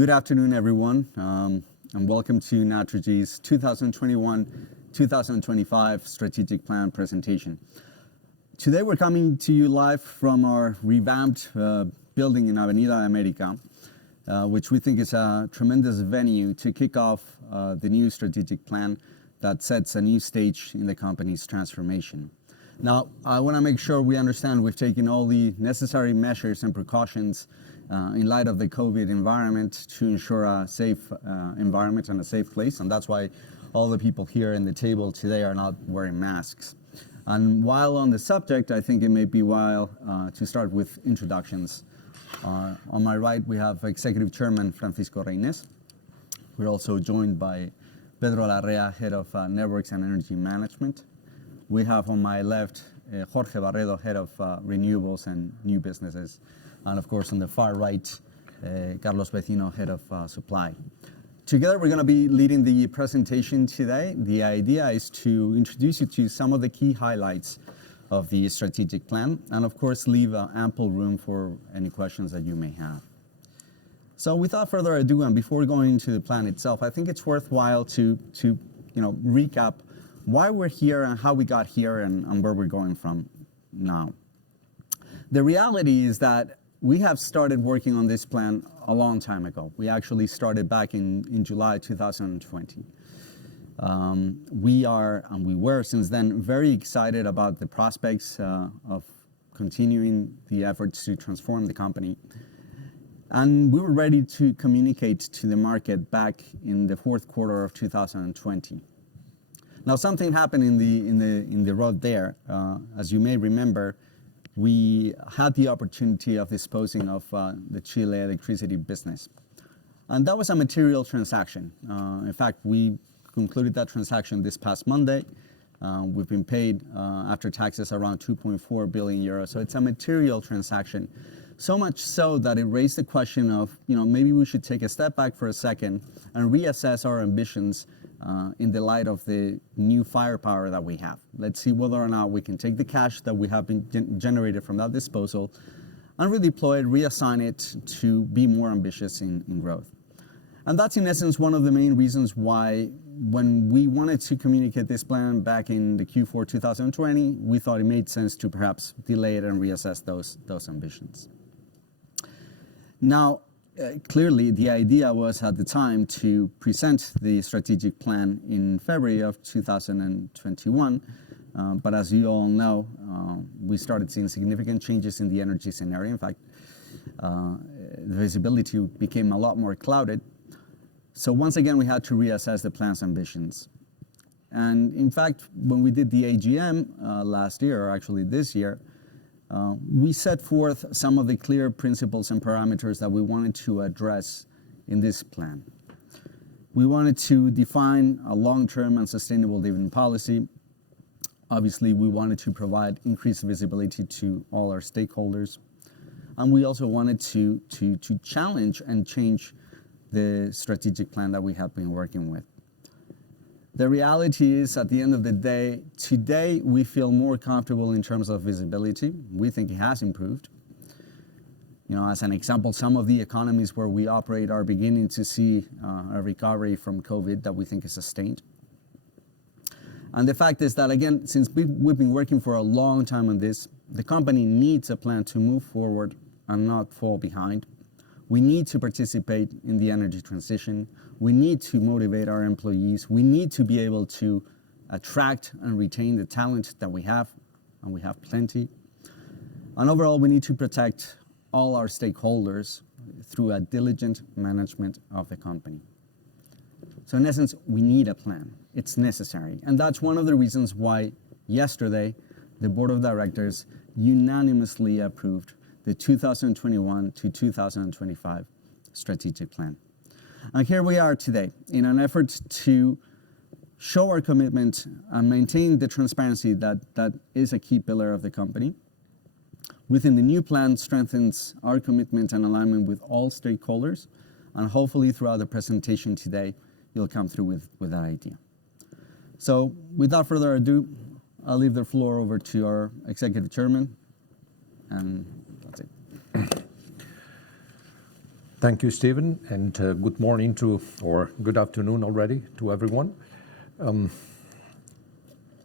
Good afternoon, everyone, and welcome to NATURGY's 2021-2025 Strategic Plan presentation. Today we're coming to you live from our revamped building in Avenida America, which we think is a tremendous venue to kick off the new strategic plan that sets a new stage in the company's transformation. Now, I want to make sure we understand we've taken all the necessary measures and precautions in light of the COVID environment to ensure a safe environment and a safe place, and that's why all the people here in the table today are not wearing masks. And while on the subject, I think it may be while to start with introductions. On my right, we have Executive Chairman Francisco Reynés. We're also joined by Pedro Larrea, Head of Networks and Energy Management. We have on my left Jorge Barredo, Head of Renewables and New Businesses. And of course, on the far right, Carlos Vecino, Head of Supply. Together, we're going to be leading the presentation today. The idea is to introduce you to some of the key highlights of the strategic plan, and of course, leave ample room for any questions that you may have. So without further ado, and before going into the plan itself, I think it's worthwhile to recap why we're here and how we got here and where we're going from now. The reality is that we have started working on this plan a long time ago. We actually started back in July 2020. We were since then very excited about the prospects of continuing the efforts to transform the company. And we were ready to communicate to the market back in the fourth quarter of 2020. Now, something happened in the road there. As you may remember, we had the opportunity of disposing of the Chile electricity business. And that was a material transaction. In fact, we concluded that transaction this past Monday. We've been paid after taxes around 2.4 billion euros. So it's a material transaction. So much so that it raised the question of, maybe we should take a step back for a second and reassess our ambitions in the light of the new firepower that we have. Let's see whether or not we can take the cash that we have been generated from that disposal and redeploy it, reassign it to be more ambitious in growth. And that's in essence one of the main reasons why when we wanted to communicate this plan back in the Q4 2020, we thought it made sense to perhaps delay it and reassess those ambitions. Now, clearly, the idea was at the time to present the strategic plan in February of 2021. But as you all know, we started seeing significant changes in the energy scenario. In fact, the visibility became a lot more clouded. So once again, we had to reassess the plan's ambitions. And in fact, when we did the AGM last year, or actually this year, we set forth some of the clear principles and parameters that we wanted to address in this plan. We wanted to define a long-term and sustainable dividend policy. Obviously, we wanted to provide increased visibility to all our stakeholders. And we also wanted to challenge and change the strategic plan that we have been working with. The reality is, at the end of the day, today we feel more comfortable in terms of visibility. We think it has improved. As an example, some of the economies where we operate are beginning to see a recovery from COVID that we think is sustained. And the fact is that, again, since we've been working for a long time on this, the company needs a plan to move forward and not fall behind. We need to participate in the energy transition. We need to motivate our employees. We need to be able to attract and retain the talent that we have, and we have plenty. And overall, we need to protect all our stakeholders through a diligent management of the company. So in essence, we need a plan. It's necessary. And that's one of the reasons why yesterday, the Board of Directors unanimously approved the 2021 to 2025 strategic plan. And here we are today in an effort to show our commitment and maintain the transparency that is a key pillar of the company. Within the new plan strengthens our commitment and alignment with all stakeholders, and hopefully throughout the presentation today, you'll come through with that idea. So without further ado, I'll leave the floor over to our Executive Chairman, and that's it. Thank you, Stephen, and good morning or good afternoon already to everyone.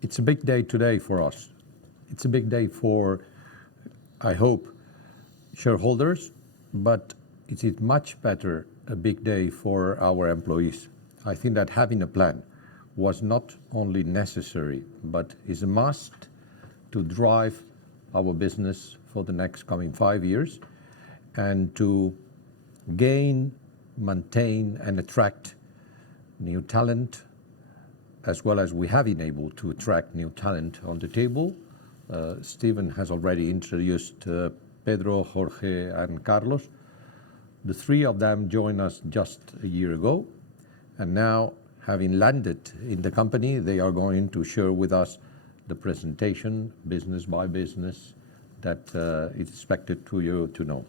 It's a big day today for us. It's a big day for, I hope, shareholders, but it is much better a big day for our employees. I think that having a plan was not only necessary, but is a must to drive our business for the next coming 5 years and to gain, maintain, and attract new talent, as well as we have been able to attract new talent on the table. Stephen has already introduced Pedro, Jorge, and Carlos. The three of them joined us just a year ago, and now, having landed in the company, they are going to share with us the presentation, business by business, that is expected to you to know.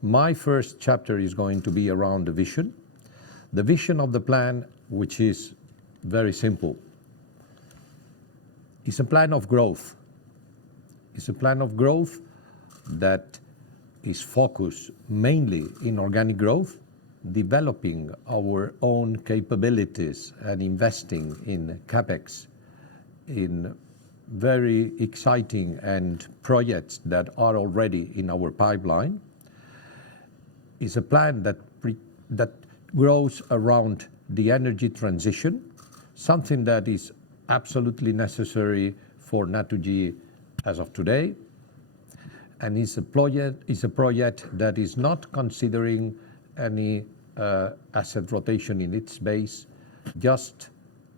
My first chapter is going to be around the vision. The vision of the plan, which is very simple. It's a plan of growth. It's a plan of growth that is focused mainly in organic growth, developing our own capabilities and investing in CapEx, in very exciting and projects that are already in our pipeline. It's a plan that grows around the energy transition, something that is absolutely necessary for NATURGY as of today. And it's a project that is not considering any asset rotation in its base, just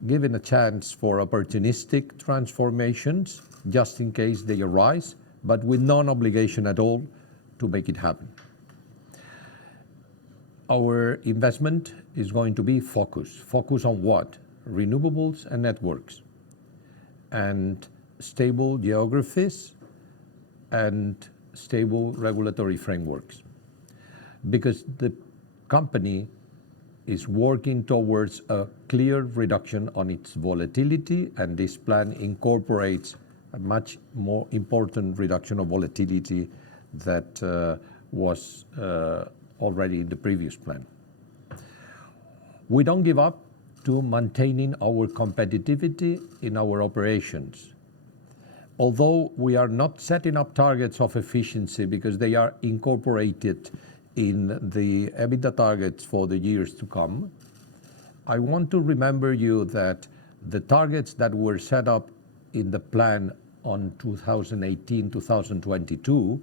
giving a chance for opportunistic transformations, just in case they arise, but with no obligation at all to make it happen. Our investment is going to be focused. Focus on what? Renewables and networks, and stable geographies, and stable regulatory frameworks. Because the company is working towards a clear reduction on its volatility, and this plan incorporates a much more important reduction of volatility that was already in the previous plan. We don't give up to maintaining our competitivity in our operations. Although we are not setting up targets of efficiency because they are incorporated in the EBITDA targets for the years to come, I want to remember you that the targets that were set up in the plan on 2018-2022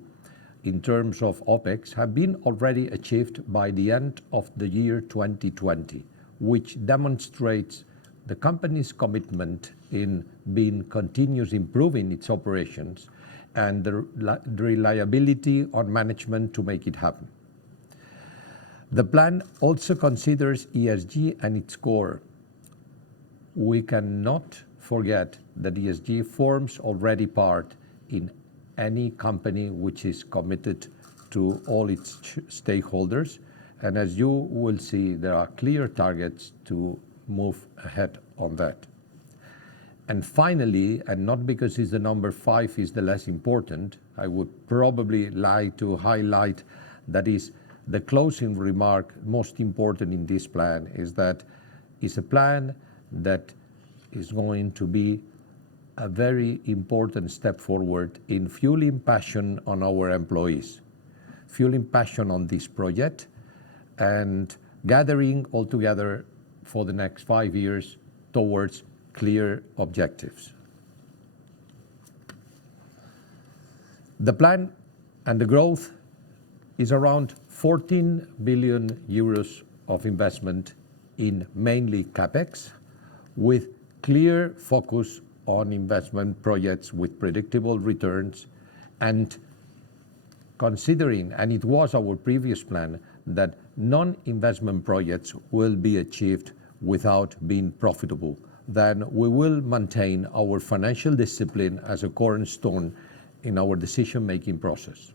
in terms of OPEX have been already achieved by the end of the year 2020, which demonstrates the company's commitment in being continuous improving its operations and the reliability on management to make it happen. The plan also considers ESG and its core. We cannot forget that ESG forms already part in any company which is committed to all its stakeholders. And as you will see, there are clear targets to move ahead on that. And finally, and not because it's the number 5 is the less important, I would probably like to highlight that is the closing remark most important in this plan is that it's a plan that is going to be a very important step forward in fueling passion on our employees, fueling passion on this project, and gathering all together for the next 5 years towards clear objectives. The plan and the growth is around 14 billion euros of investment in mainly CapEx, with clear focus on investment projects with predictable returns, and considering, and it was our previous plan, that non-investment projects will be achieved without being profitable. Then we will maintain our financial discipline as a cornerstone in our decision-making process.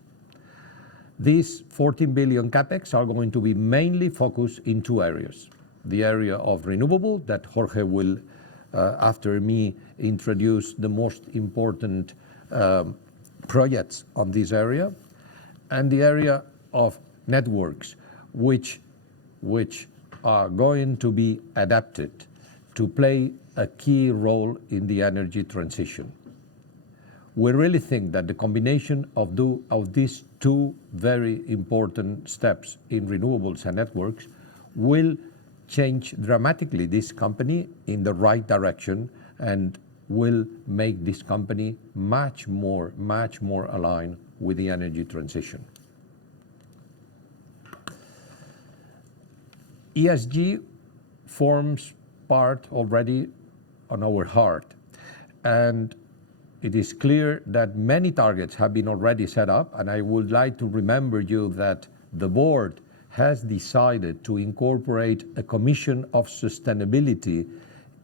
These 14 billion CapEx are going to be mainly focused in 2 areas. The area of renewable, that Jorge will, after me, introduce the most important projects on this area, and the area of networks, which are going to be adapted to play a key role in the energy transition. We really think that the combination of these two very important steps in renewables and networks will change dramatically this company in the right direction and will make this company much more aligned with the energy transition. ESG forms part already on our heart, and it is clear that many targets have been already set up, and I would like to remember you that the board has decided to incorporate a Commission of Sustainability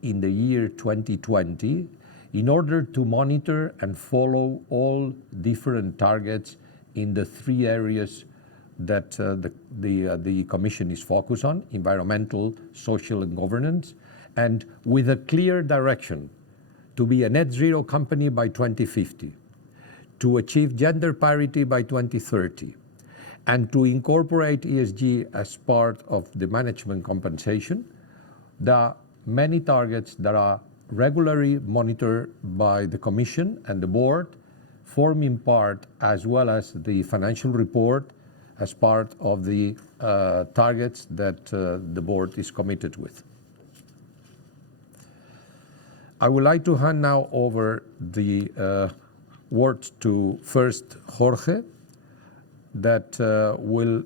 in the year 2020 in order to monitor and follow all different targets in the three areas that the Commission is focused on: environmental, social, and governance, and with a clear direction to be a net zero company by 2050, to achieve gender parity by 2030, and to incorporate ESG as part of the management compensation. There are many targets that are regularly monitored by the Commission and the board, forming part, as well as the financial report, as part of the targets that the board is committed with. I would like to hand now over the words to first Jorge, that will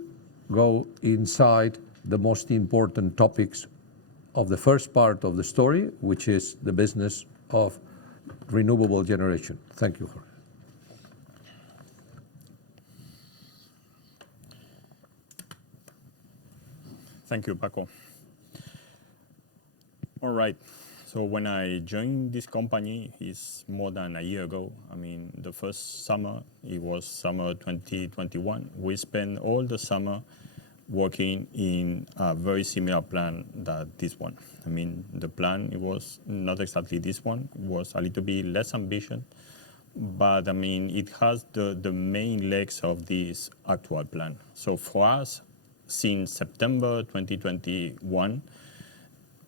go inside the most important topics of the first part of the story, which is the business of renewable generation. Thank you, Jorge. Thank you, Paco. All right. So when I joined this company, it's more than a year ago. I mean, the first summer, it was summer 2021. We spent all the summer working in a very similar plan that this one. I mean, the plan, it was not exactly this one. It was a little bit less ambitious, but I mean, it has the main legs of this actual plan. So for us, since September 2021,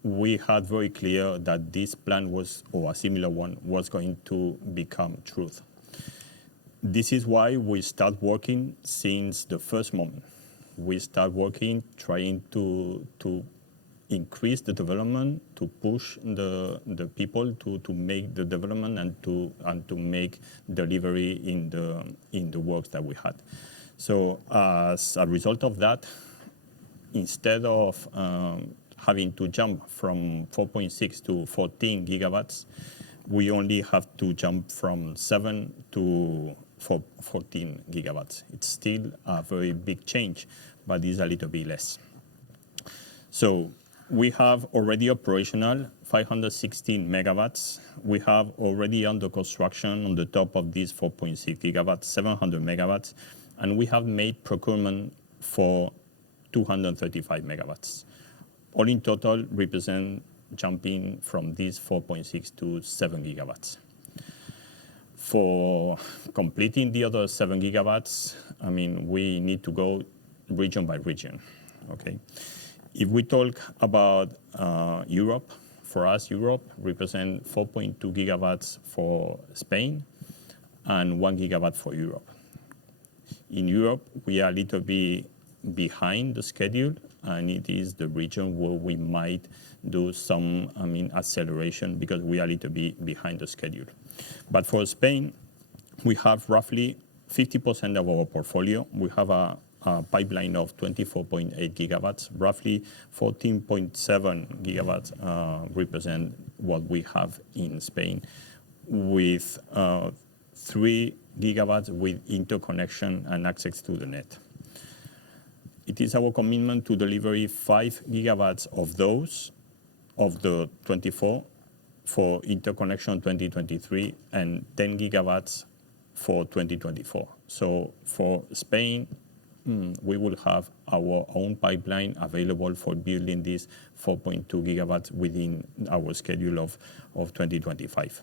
we had very clear that this plan was, or a similar one, was going to become truth. This is why we start working since the first moment. We start working, trying to increase the development, to push the people to make the development and to make delivery in the works that we had. So as a result of that, instead of having to jump from 4.6 to 14 gigawatts, we only have to jump from 7 to 14 gigawatts. It's still a very big change, but it's a little bit less. So we have already operational 516 megawatts. We have already under construction on the top of these 4.6 gigawatts, 700 megawatts, and we have made procurement for 235 megawatts. All in total represent jumping from these 4.6 to 7 gigawatts. For completing the other 7 gigawatts, I mean, we need to go region by region, okay? If we talk about Europe, for us, Europe represents 4.2 gigawatts for Spain and 1 gigawatt for Europe. In Europe, we are a little bit behind the schedule, and it is the region where we might do some, I mean, acceleration because we are a little bit behind the schedule. But for Spain, we have roughly 50% of our portfolio. We have a pipeline of 24.8 gigawatts, roughly 14.7 gigawatts represent what we have in Spain, with 3 gigawatts with interconnection and access to the net. It is our commitment to deliver 5 gigawatts of those, of the 24, for interconnection 2023, and 10 gigawatts for 2024. So for Spain, we will have our own pipeline available for building these 4.2 gigawatts within our schedule of 2025.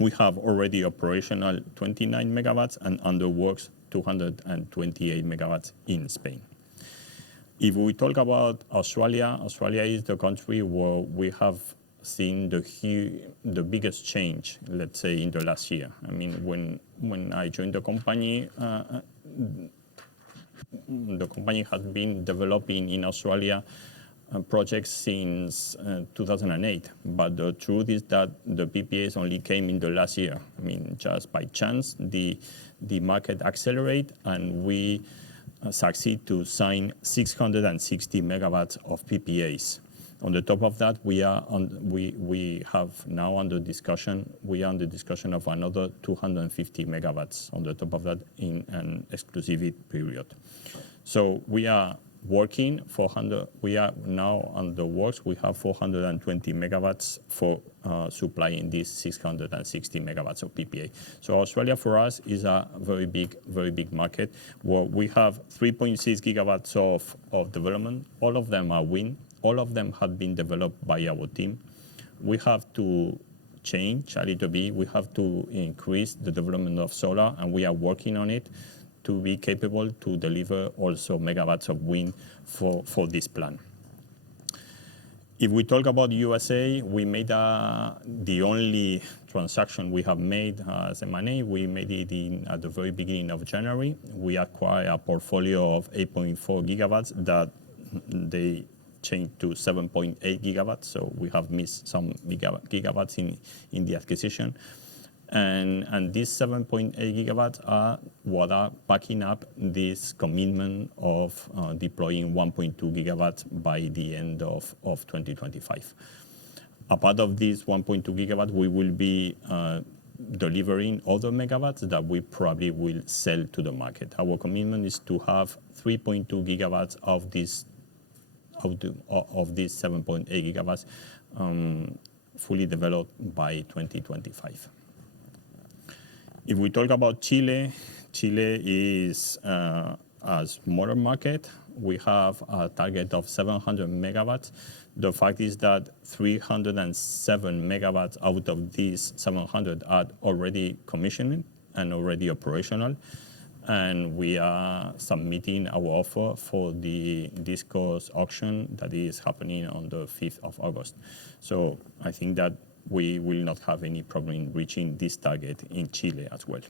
We have already operational 29 megawatts and under works 228 megawatts in Spain. If we talk about Australia, Australia is the country where we have seen the biggest change, let's say, in the last year. I mean, when I joined the company has been developing in Australia projects since 2008. But the truth is that the PPAs only came in the last year. I mean, just by chance, the market accelerate and we succeed to sign 660 megawatts of PPAs. On the top of that, we have now under discussion. We are under discussion of another 250 megawatts on the top of that in an exclusivity period. So we are working 400. We are now on the works. We have 420 megawatts for supplying these 660 megawatts of PPA. So Australia for us is a very big market where we have 3.6 gigawatts of development. All of them are wind. All of them have been developed by our team. We have to change a little bit. We have to increase the development of solar, and we are working on it to be capable to deliver also megawatts of wind for this plan. If we talk about USA, we made the only transaction we have made as M&A. We made it at the very beginning of January. We acquired a portfolio of 8.4 gigawatts that they changed to 7.8 gigawatts. So we have missed some gigawatts in the acquisition. And these 7.8 gigawatts are what are backing up this commitment of deploying 1.2 gigawatts by the end of 2025. A part of this 1.2 gigawatts, we will be delivering other megawatts that we probably will sell to the market. Our commitment is to have 3.2 gigawatts of these 7.8 gigawatts fully developed by 2025. If we talk about Chile, Chile is a smaller market. We have a target of 700 megawatts. The fact is that 307 megawatts out of these 700 are already commissioned and already operational. And we are submitting our offer for the discourse auction that is happening on the 5th of August. So I think that we will not have any problem in reaching this target in Chile as well.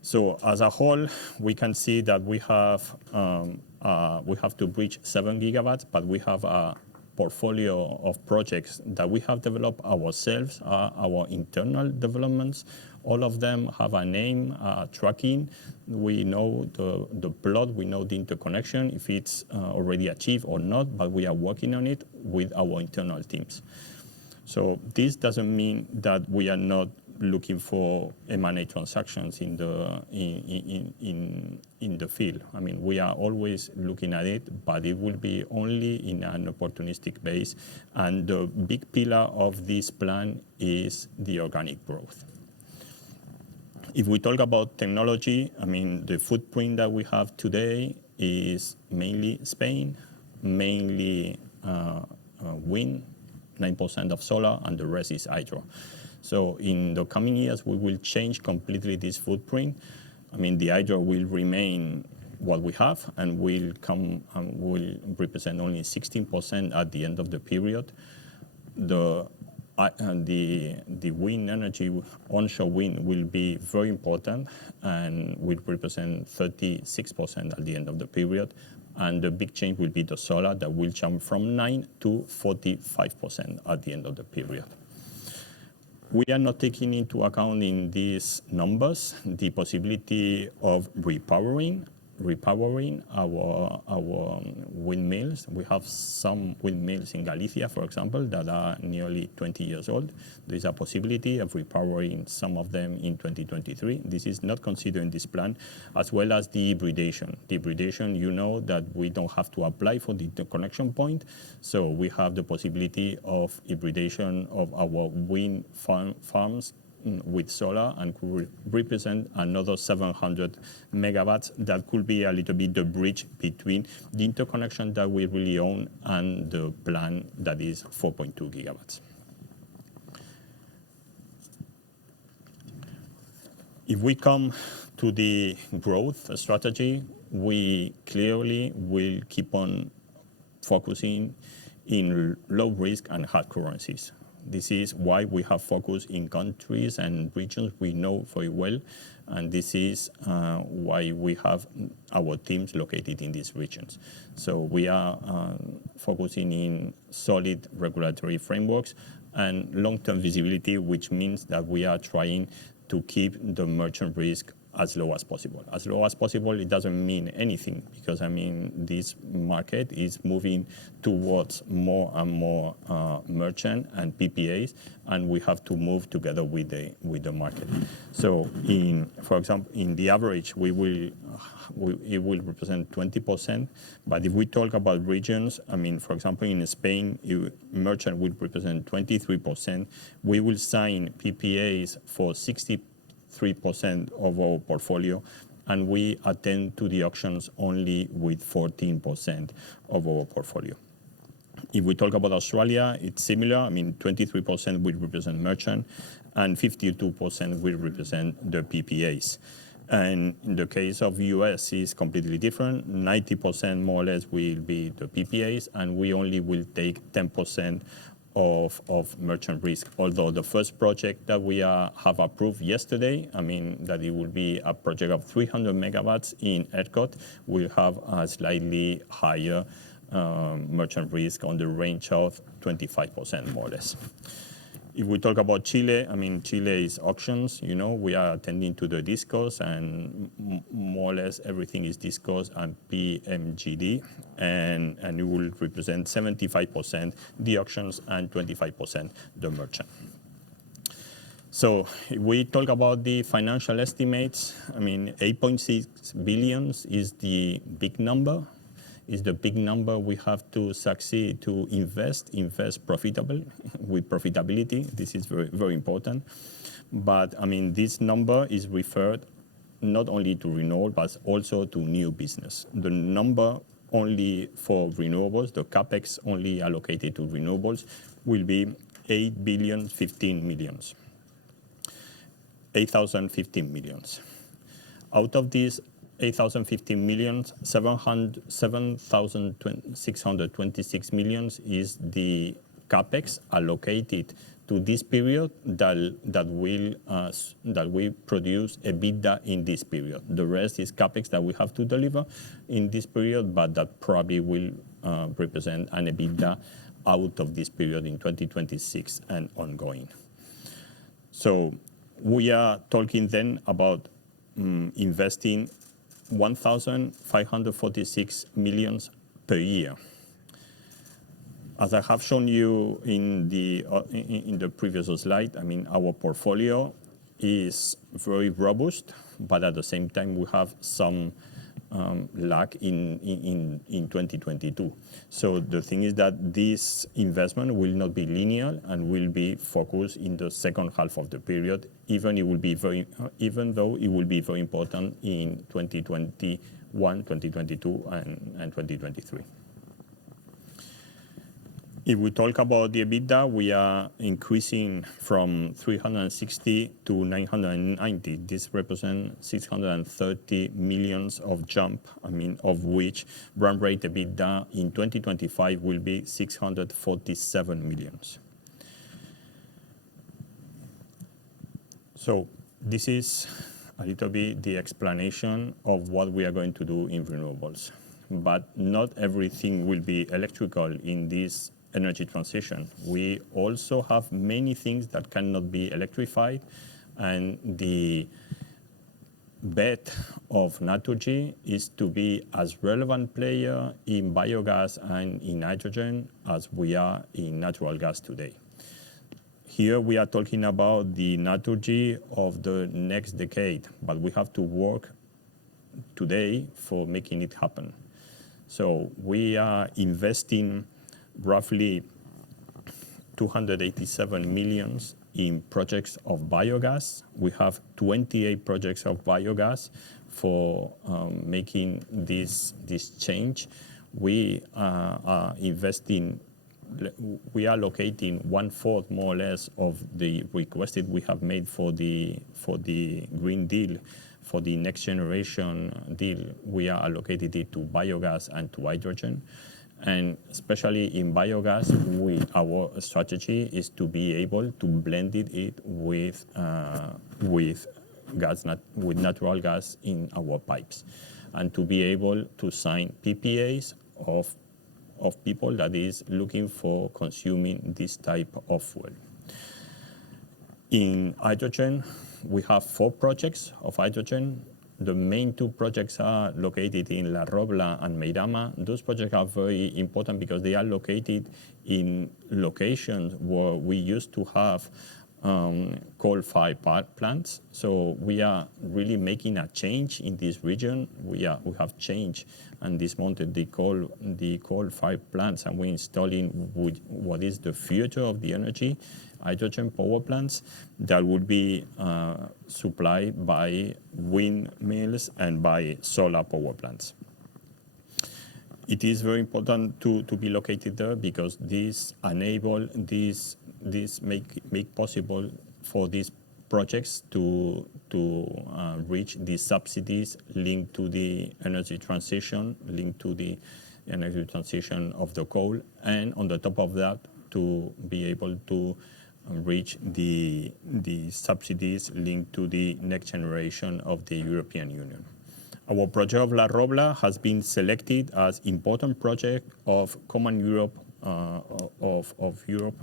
So as a whole, we can see that we have to reach 7 gigawatts, but we have a portfolio of projects that we have developed ourselves, our internal developments. All of them have a name, tracking. We know the plot, we know the interconnection, if it's already achieved or not, but we are working on it with our internal teams. So this doesn't mean that we are not looking for M&A transactions in the field. I mean, we are always looking at it, but it will be only in an opportunistic base. And the big pillar of this plan is the organic growth. If we talk about technology, I mean, the footprint that we have today is mainly Spain, mainly wind, 9% of solar, and the rest is hydro. So in the coming years, we will change completely this footprint. I mean, the hydro will remain what we have and will represent only 16% at the end of the period. The wind energy, onshore wind, will be very important and will represent 36% at the end of the period. And the big change will be the solar that will jump from 9 to 45% at the end of the period. We are not taking into account in these numbers the possibility of repowering our windmills. We have some windmills in Galicia, for example, that are nearly 20 years old. There is a possibility of repowering some of them in 2023. This is not considered in this plan, as well as the hybridation. The hybridation, you know that we don't have to apply for the interconnection point, so we have the possibility of hybridation of our wind farms with solar, and could represent another 700 megawatts. That could be a little bit the bridge between the interconnection that we really own and the plan that is 4.2 gigawatts. If we come to the growth strategy, we clearly will keep on focusing in low risk and hard currencies. This is why we have focused in countries and regions we know very well, and this is why we have our teams located in these regions. So we are focusing in solid regulatory frameworks and long-term visibility, which means that we are trying to keep the merchant risk as low as possible. As low as possible, it doesn't mean anything, because I mean, this market is moving towards more and more merchant and PPAs, and we have to move together with the market. So, for example, in the average, it will represent 20%. But if we talk about regions, I mean, for example, in Spain, merchant will represent 23%. We will sign PPAs for 63% of our portfolio, and we attend to the auctions only with 14% of our portfolio. If we talk about Australia, it's similar. I mean, 23% will represent merchant, and 52% will represent the PPAs. And in the case of US, it's completely different. 90% more or less will be the PPAs, and we only will take 10% of merchant risk. Although the first project that we have approved yesterday, I mean, that it will be a project of 300 megawatts in ERCOT, will have a slightly higher merchant risk on the range of 25%, more or less. If we talk about Chile, I mean, Chile is auctions, you know, we are attending to the discos, and more or less everything is discos and PMGD, and it will represent 75% the auctions and 25% the merchant. So if we talk about the financial estimates, I mean, 8.6 billion is the big number. Is the big number we have to succeed to invest profitable, with profitability. This is very, very important. But I mean, this number is referred not only to renewable, but also to new business. The number only for renewables, the capex only allocated to renewables, will be 8,015 million. 8,015 million. Out of these 8,015 million, 7,626 million is the capex allocated to this period that will produce EBITDA in this period. The rest is capex that we have to deliver in this period, but that probably will represent an EBITDA out of this period in 2026 and ongoing. So we are talking then about investing 1,546 million per year. As I have shown you in the previous slide, I mean, our portfolio is very robust, but at the same time we have some lack in 2022. So the thing is that this investment will not be linear and will be focused in the second half of the period, even though it will be very important in 2021, 2022, and 2023. If we talk about the EBITDA, we are increasing from 360 to 990. This represents 630 million of jump, I mean, of which run rate EBITDA in 2025 will be 647 million. So this is a little bit the explanation of what we are going to do in renewables. But not everything will be electrical in this energy transition. We also have many things that cannot be electrified, and the bet of Naturgy is to be as relevant player in biogas and in hydrogen as we are in natural gas today. Here we are talking about the Naturgy of the next decade, but we have to work today for making it happen. So we are investing roughly 287 million in projects of biogas. We have 28 projects of biogas for making this change. We are investing. We are allocating 1/4 more or less of the requested we have made for the Green Deal for the next generation deal, we are allocated it to biogas and to hydrogen. And especially in biogas, our strategy is to be able to blend it with natural gas in our pipes, and to be able to sign PPAs of people that is looking for consuming this type of fuel. In hydrogen, we have 4 projects of hydrogen. The main 2 projects are located in La Robla and Meirama. Those projects are very important because they are located in locations where we used to have coal-fired power plants. So we are really making a change in this region. We have changed and dismounted the coal-fired plants, and we're installing what is the future of the energy, hydrogen power plants that will be supplied by windmills and by solar power plants. It is very important to be located there because this make possible for these projects to reach the subsidies linked to the energy transition, of the coal, and on the top of that, to be able to reach the subsidies linked to the next generation of the European Union. Our project of La Robla has been selected as important project of Common Europe of Europe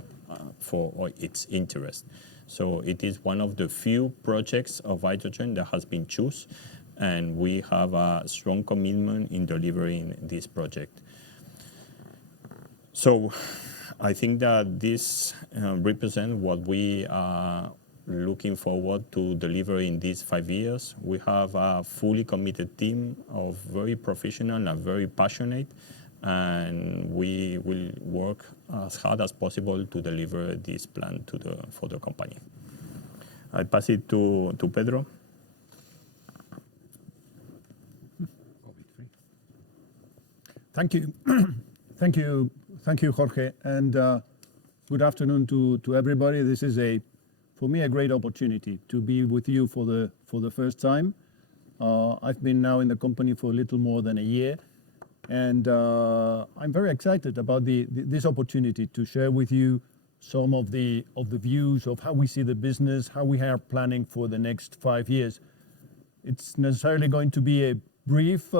for its interest. So it is one of the few projects of hydrogen that has been chosen, and we have a strong commitment in delivering this project. So I think that this represents what we are looking forward to deliver in these 5 years. We have a fully committed team of very professional and very passionate, and we will work as hard as possible to deliver this plan for the company. I pass it to Pedro. Thank you. Thank you, Jorge, and good afternoon to everybody. This is for me a great opportunity to be with you for the first time. I've been now in the company for a little more than a year, and I'm very excited about this opportunity to share with you some of the views of how we see the business, how we are planning for the next 5 years. It's necessarily going to be a brief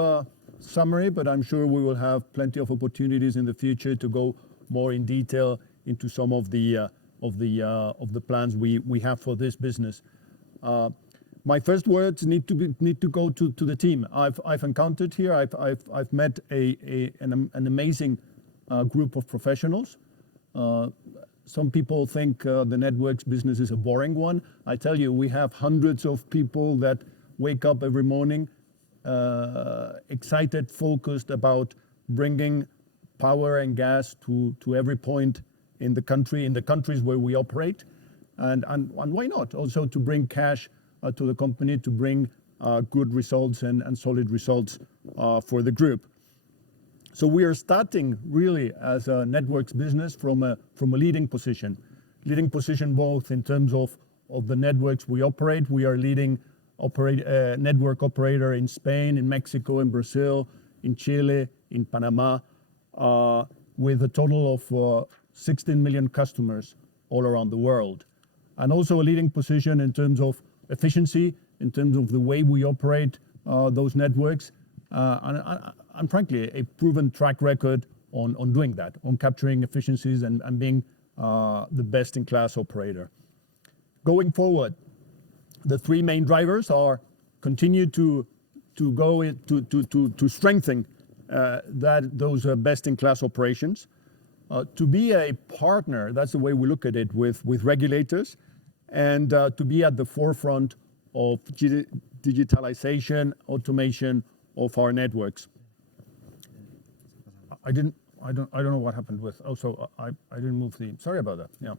summary, but I'm sure we will have plenty of opportunities in the future to go more in detail into some of the plans we have for this business. My first words need to go to the team. I've encountered here. I've met an amazing group of professionals. Some people think the networks business is a boring one. I tell you, we have hundreds of people that wake up every morning excited, focused about bringing power and gas to every point in the countries where we operate, and why not also to bring cash to the company, to bring good results and solid results for the group. So we are starting really as a networks business from a leading position both in terms of the networks we operate. We are leading network operator in Spain, in Mexico, in Brazil, in Chile, in Panama, with a total of 16 million customers all around the world. And also a leading position in terms of efficiency, in terms of the way we operate those networks, and frankly, a proven track record on doing that, on capturing efficiencies and being the best-in-class operator. Going forward, the 3 main drivers are continue to strengthen those best-in-class operations, to be a partner, that's the way we look at it, with regulators, and to be at the forefront of digitalization, automation of our networks. I don't know what happened with. Also, I didn't move the. Sorry about that. Yeah.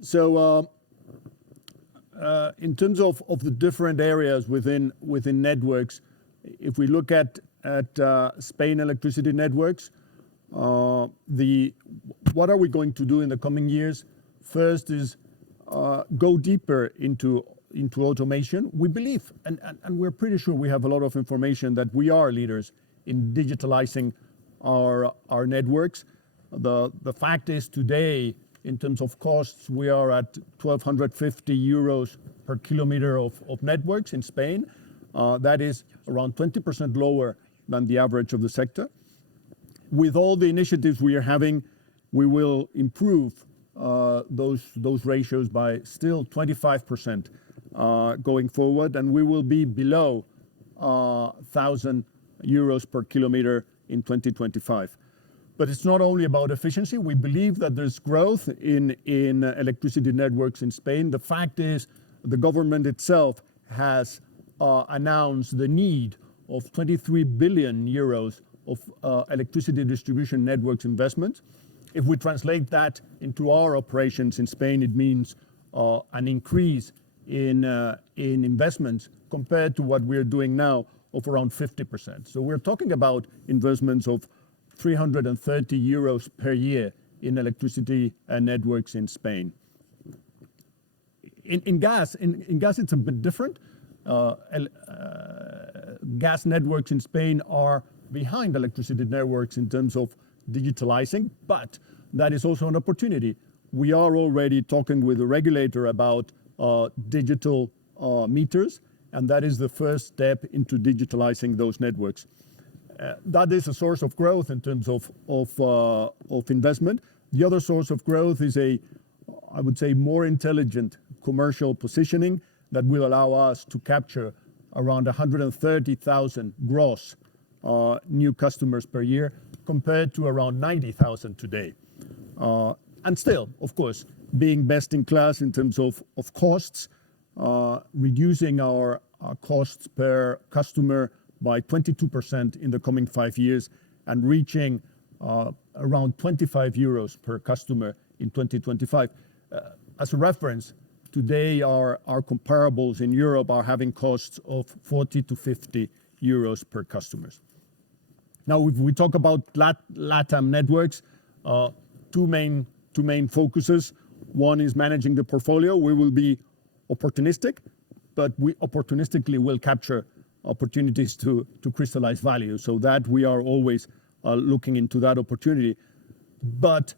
So in terms of the different areas within networks, if we look at Spain electricity networks, what are we going to do in the coming years? First is go deeper into into automation. We believe, and we're pretty sure we have a lot of information that we are leaders in digitalizing our networks. The fact is today, in terms of costs, we are at 1,250 euros per kilometer of networks in Spain. That is around 20% lower than the average of the sector. With all the initiatives we are having, we will improve those ratios by still 25% going forward, and we will be below 1,000 euros per kilometer in 2025. But it's not only about efficiency. We believe that there's growth in electricity networks in Spain. The fact is, the government itself has announced the need of 23 billion euros of electricity distribution networks investment. If we translate that into our operations in Spain, it means an increase in investments compared to what we're doing now of around 50%. So we're talking about investments of 330 euros per year in electricity networks in Spain. In gas, it's a bit different. Gas networks in Spain are behind electricity networks in terms of digitalizing, but that is also an opportunity. We are already talking with the regulator about digital meters, and that is the first step into digitalizing those networks. That is a source of growth in terms of investment. The other source of growth is I would say, more intelligent commercial positioning that will allow us to capture around 130,000 gross new customers per year, compared to around 90,000 today. And still, of course, being best in class in terms of costs, reducing our costs per customer by 22% in the coming 5 years, and reaching around 25 euros per customer in 2025. As a reference, today our comparables in Europe are having costs of 40 to 50 euros per customers. Now, if we talk about LATAM networks, two main focuses. One is managing the portfolio. We will be opportunistic, but we opportunistically will capture opportunities to crystallize value, so that we are always looking into that opportunity. But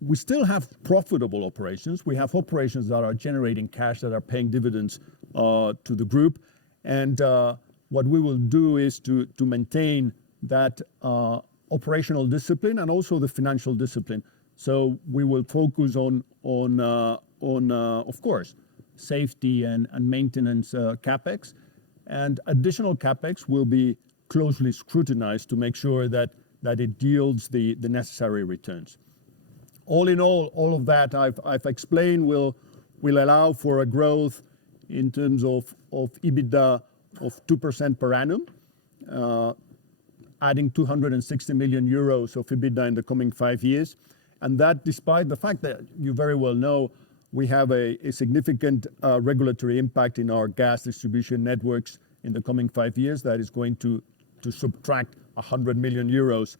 we still have profitable operations. We have operations that are generating cash, that are paying dividends to the group. And what we will do is to maintain that operational discipline and also the financial discipline. So we will focus on of course, safety and maintenance capex, and additional capex will be closely scrutinized to make sure that it yields the necessary returns. All in all of that I've explained will allow for a growth in terms of EBITDA of 2% per annum, adding 260 million euros of EBITDA in the coming 5 years. And that despite the fact that you very well know we have a significant regulatory impact in our gas distribution networks in the coming 5 years that is going to subtract 100 million euros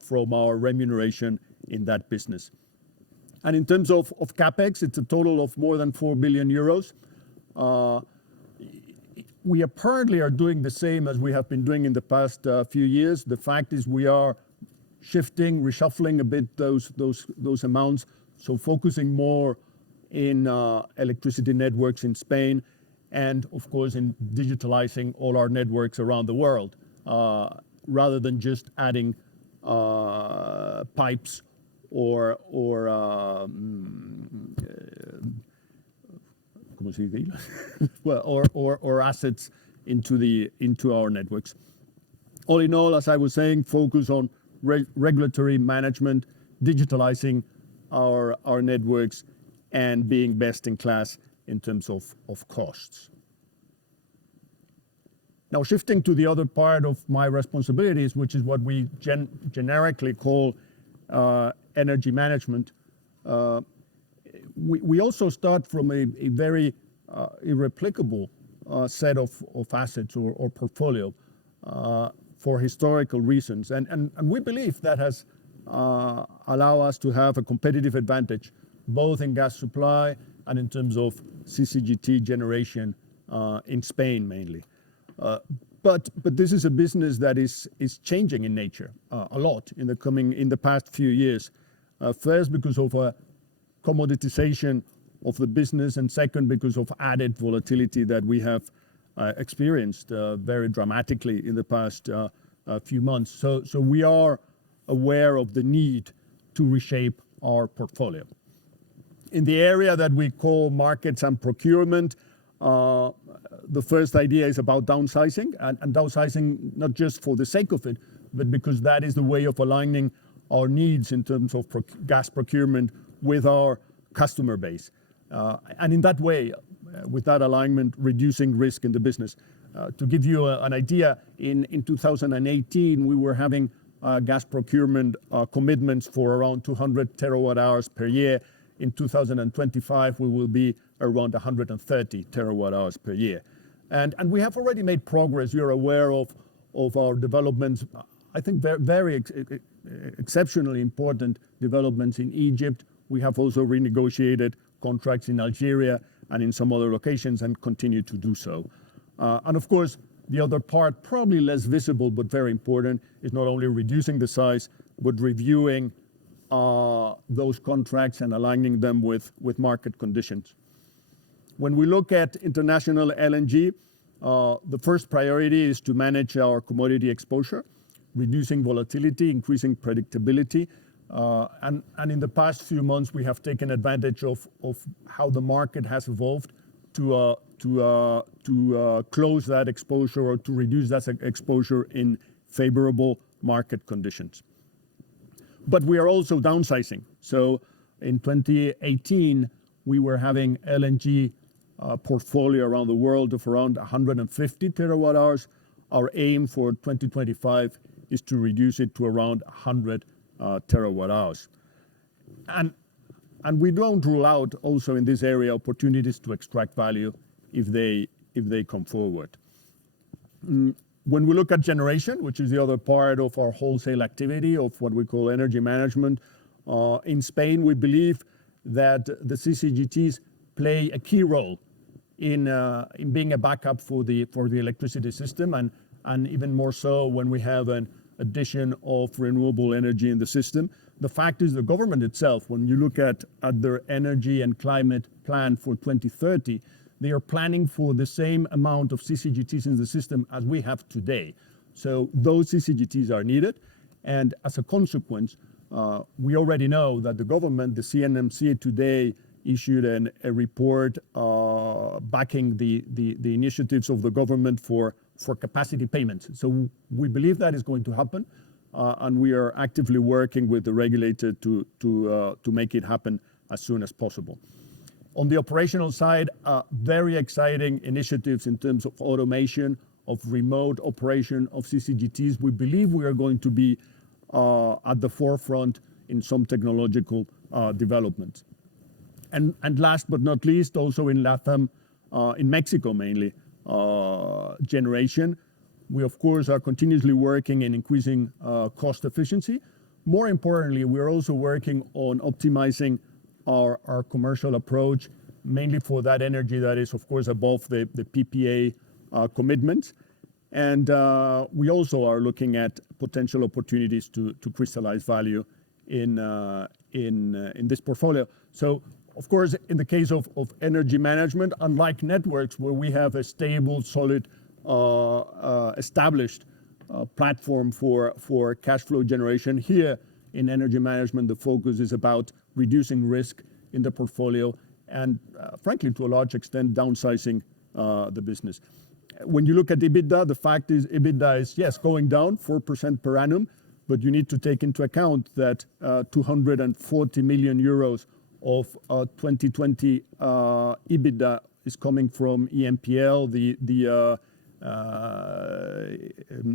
from our remuneration in that business. And in terms of capex, it's a total of more than 4 billion euros. We apparently are doing the same as we have been doing in the past few years. The fact is we are shifting, reshuffling a bit those amounts, so focusing more in electricity networks in Spain, and of course in digitalizing all our networks around the world, rather than just adding pipes or assets into our networks. All in all, as I was saying, focus on regulatory management, digitalizing our networks, and being best in class in terms of costs. Now, shifting to the other part of my responsibilities, which is what we generically call energy management, we also start from a very irreplicable set of assets or portfolio for historical reasons. And we believe that has allowed us to have a competitive advantage, both in gas supply and in terms of CCGT generation in Spain mainly. But this is a business that is changing in nature a lot in the past few years. First, because of a commoditization of the business, and second, because of added volatility that we have experienced very dramatically in the past few months. So we are aware of the need to reshape our portfolio. In the area that we call markets and procurement, the first idea is about downsizing, and downsizing not just for the sake of it, but because that is the way of aligning our needs in terms of gas procurement with our customer base. And in that way, with that alignment, reducing risk in the business. To give you an idea, in 2018, we were having gas procurement commitments for around 200 terawatt hours per year. In 2025, we will be around 130 terawatt hours per year. And we have already made progress. You're aware of our developments, I think very exceptionally important developments in Egypt. We have also renegotiated contracts in Algeria and in some other locations and continue to do so. And of course, the other part, probably less visible but very important, is not only reducing the size, but reviewing those contracts and aligning them with market conditions. When we look at international LNG, the first priority is to manage our commodity exposure, reducing volatility, increasing predictability. And in the past few months, we have taken advantage of how the market has evolved to close that exposure or to reduce that exposure in favorable market conditions. But we are also downsizing. So in 2018, we were having LNG portfolio around the world of around 150 terawatt hours. Our aim for 2025 is to reduce it to around 100 terawatt hours. And we don't rule out also in this area opportunities to extract value if they come forward. When we look at generation, which is the other part of our wholesale activity of what we call energy management, in Spain, we believe that the CCGTs play a key role in being a backup for the electricity system, and even more so when we have an addition of renewable energy in the system. The fact is the government itself, when you look at their energy and climate plan for 2030, they are planning for the same amount of CCGTs in the system as we have today. So those CCGTs are needed. And as a consequence, we already know that the government, the CNMC today, issued a report backing the initiatives of the government for capacity payments. So we believe that is going to happen, and we are actively working with the regulator to make it happen as soon as possible. On the operational side, very exciting initiatives in terms of automation, of remote operation of CCGTs. We believe we are going to be at the forefront in some technological developments. And last but not least, also in LATAM, in Mexico mainly, generation. We, of course, are continuously working in increasing cost efficiency. More importantly, we are also working on optimizing our commercial approach, mainly for that energy that is, of course, above the PPA commitments. And we also are looking at potential opportunities to crystallize value in this portfolio. So, of course, in the case of energy management, unlike networks where we have a stable, solid, established platform for cash flow generation, here in energy management, the focus is about reducing risk in the portfolio and, frankly, to a large extent, downsizing the business. When you look at EBITDA, the fact is EBITDA is, yes, going down 4% per annum, but you need to take into account that 240 million euros of 2020 EBITDA is coming from EMPL, the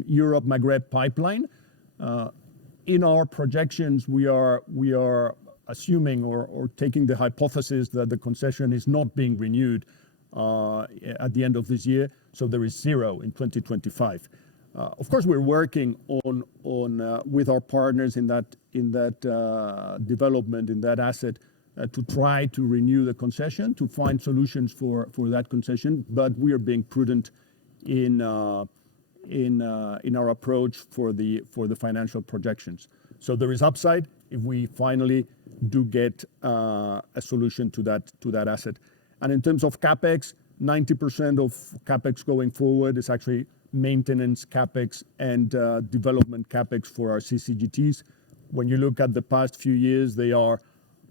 Europe-Maghreb pipeline. In our projections, we are assuming or taking the hypothesis that the concession is not being renewed at the end of this year, so there is zero in 2025. Of course, we're working on with our partners in that development, in that asset, to try to renew the concession, to find solutions for that concession, but we are being prudent in our approach for the financial projections. So there is upside if we finally do get a solution to that asset. And in terms of CapEx, 90% of CapEx going forward is actually maintenance CapEx and development CapEx for our CCGTs. When you look at the past few years, they are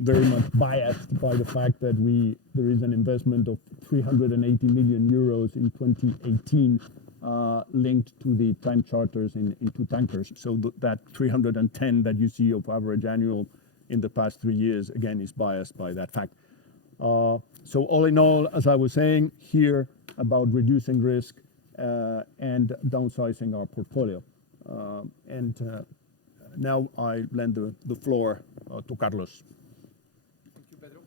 very much biased by the fact that there is an investment of 380 million euros in 2018 linked to the time charters into tankers. So that 310 that you see of average annual in the past 3 years, again, is biased by that fact. So all in all, as I was saying here about reducing risk and downsizing our portfolio. Now I lend the floor to Carlos. Thank you, Pedro.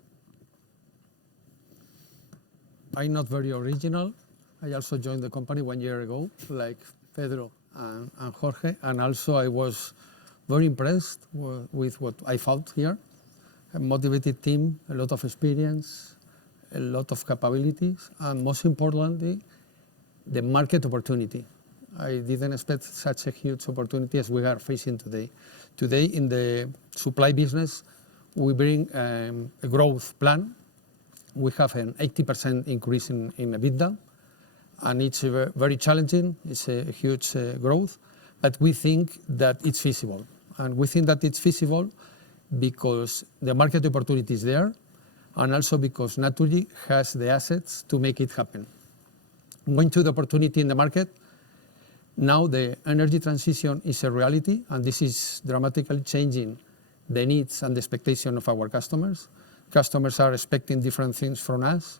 I'm not very original. I also joined the company 1 year ago, like Pedro and Jorge, and also I was very impressed with what I found here. A motivated team, a lot of experience, a lot of capabilities, and most importantly, the market opportunity. I didn't expect such a huge opportunity as we are facing today. Today, in the supply business, we bring a growth plan. We have an 80% increase in EBITDA, and it's very challenging. It's a huge growth, but we think that it's feasible. And we think that it's feasible because the market opportunity is there, and also because Naturgy has the assets to make it happen. Going to the opportunity in the market, now the energy transition is a reality, and this is dramatically changing the needs and the expectation of our customers. Customers are expecting different things from us,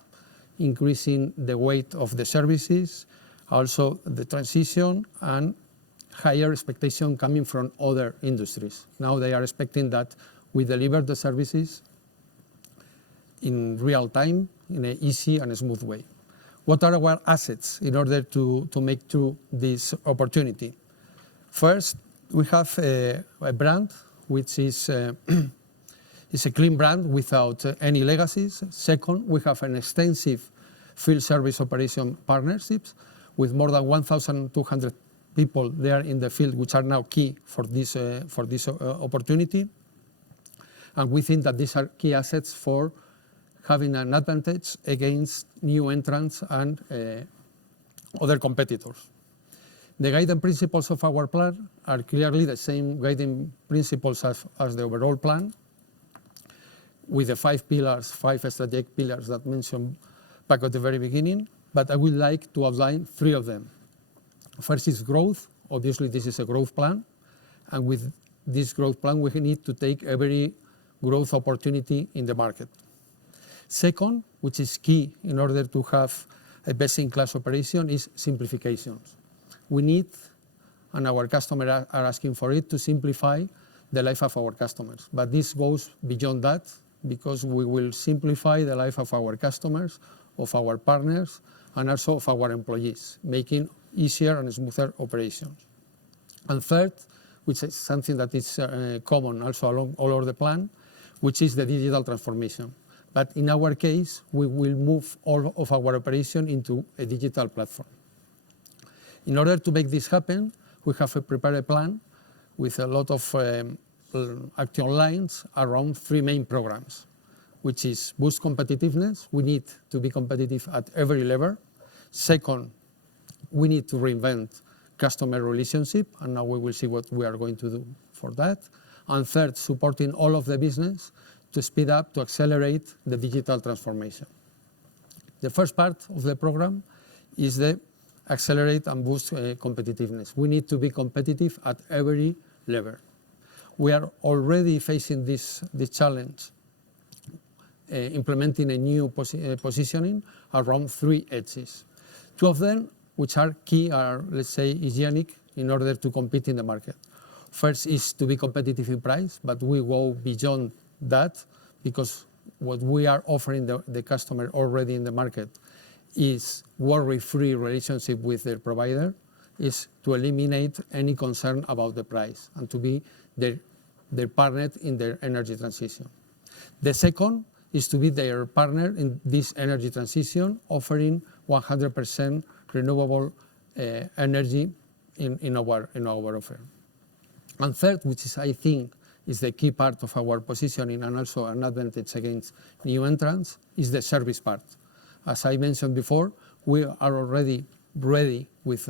increasing the weight of the services, also the transition, and higher expectation coming from other industries. Now they are expecting that we deliver the services in real time, in an easy and smooth way. What are our assets in order to make through this opportunity? First, we have a brand which is a clean brand without any legacies. Second, we have an extensive field service operation partnerships with more than 1,200 people there in the field, which are now key for this opportunity. And we think that these are key assets for having an advantage against new entrants and other competitors. The guiding principles of our plan are clearly the same guiding principles as the overall plan, with the 5 pillars, 5 strategic pillars that mentioned back at the very beginning, but I would like to outline 3 of them. First is growth. Obviously, this is a growth plan, and with this growth plan, we need to take every growth opportunity in the market. Second, which is key in order to have a best-in-class operation, is simplifications. We need, and our customers are asking for it, to simplify the life of our customers. But this goes beyond that, because we will simplify the life of our customers, of our partners, and also of our employees, making easier and smoother operations. And third, which is something that is common also along all over the plan, which is the digital transformation. But in our case, we will move all of our operation into a digital platform. In order to make this happen, we have prepared a plan with a lot of action lines around 3 main programs, which is boost competitiveness. We need to be competitive at every level. Second, we need to reinvent customer relationship, and now we will see what we are going to do for that. And third, supporting all of the business to speed up, to accelerate the digital transformation. The first part of the program is the accelerate and boost competitiveness. We need to be competitive at every level. We are already facing this challenge, implementing a new positioning around 3 edges. 2 of them, which are key, are, let's say, hygienic in order to compete in the market. First is to be competitive in price, but we go beyond that, because what we are offering the customer already in the market is worry-free relationship with their provider, is to eliminate any concern about the price and to be their partner in their energy transition. The second is to be their partner in this energy transition, offering 100% renewable energy in our offer. And third, which is, I think, is the key part of our positioning and also an advantage against new entrants, is the service part. As I mentioned before, we are already ready with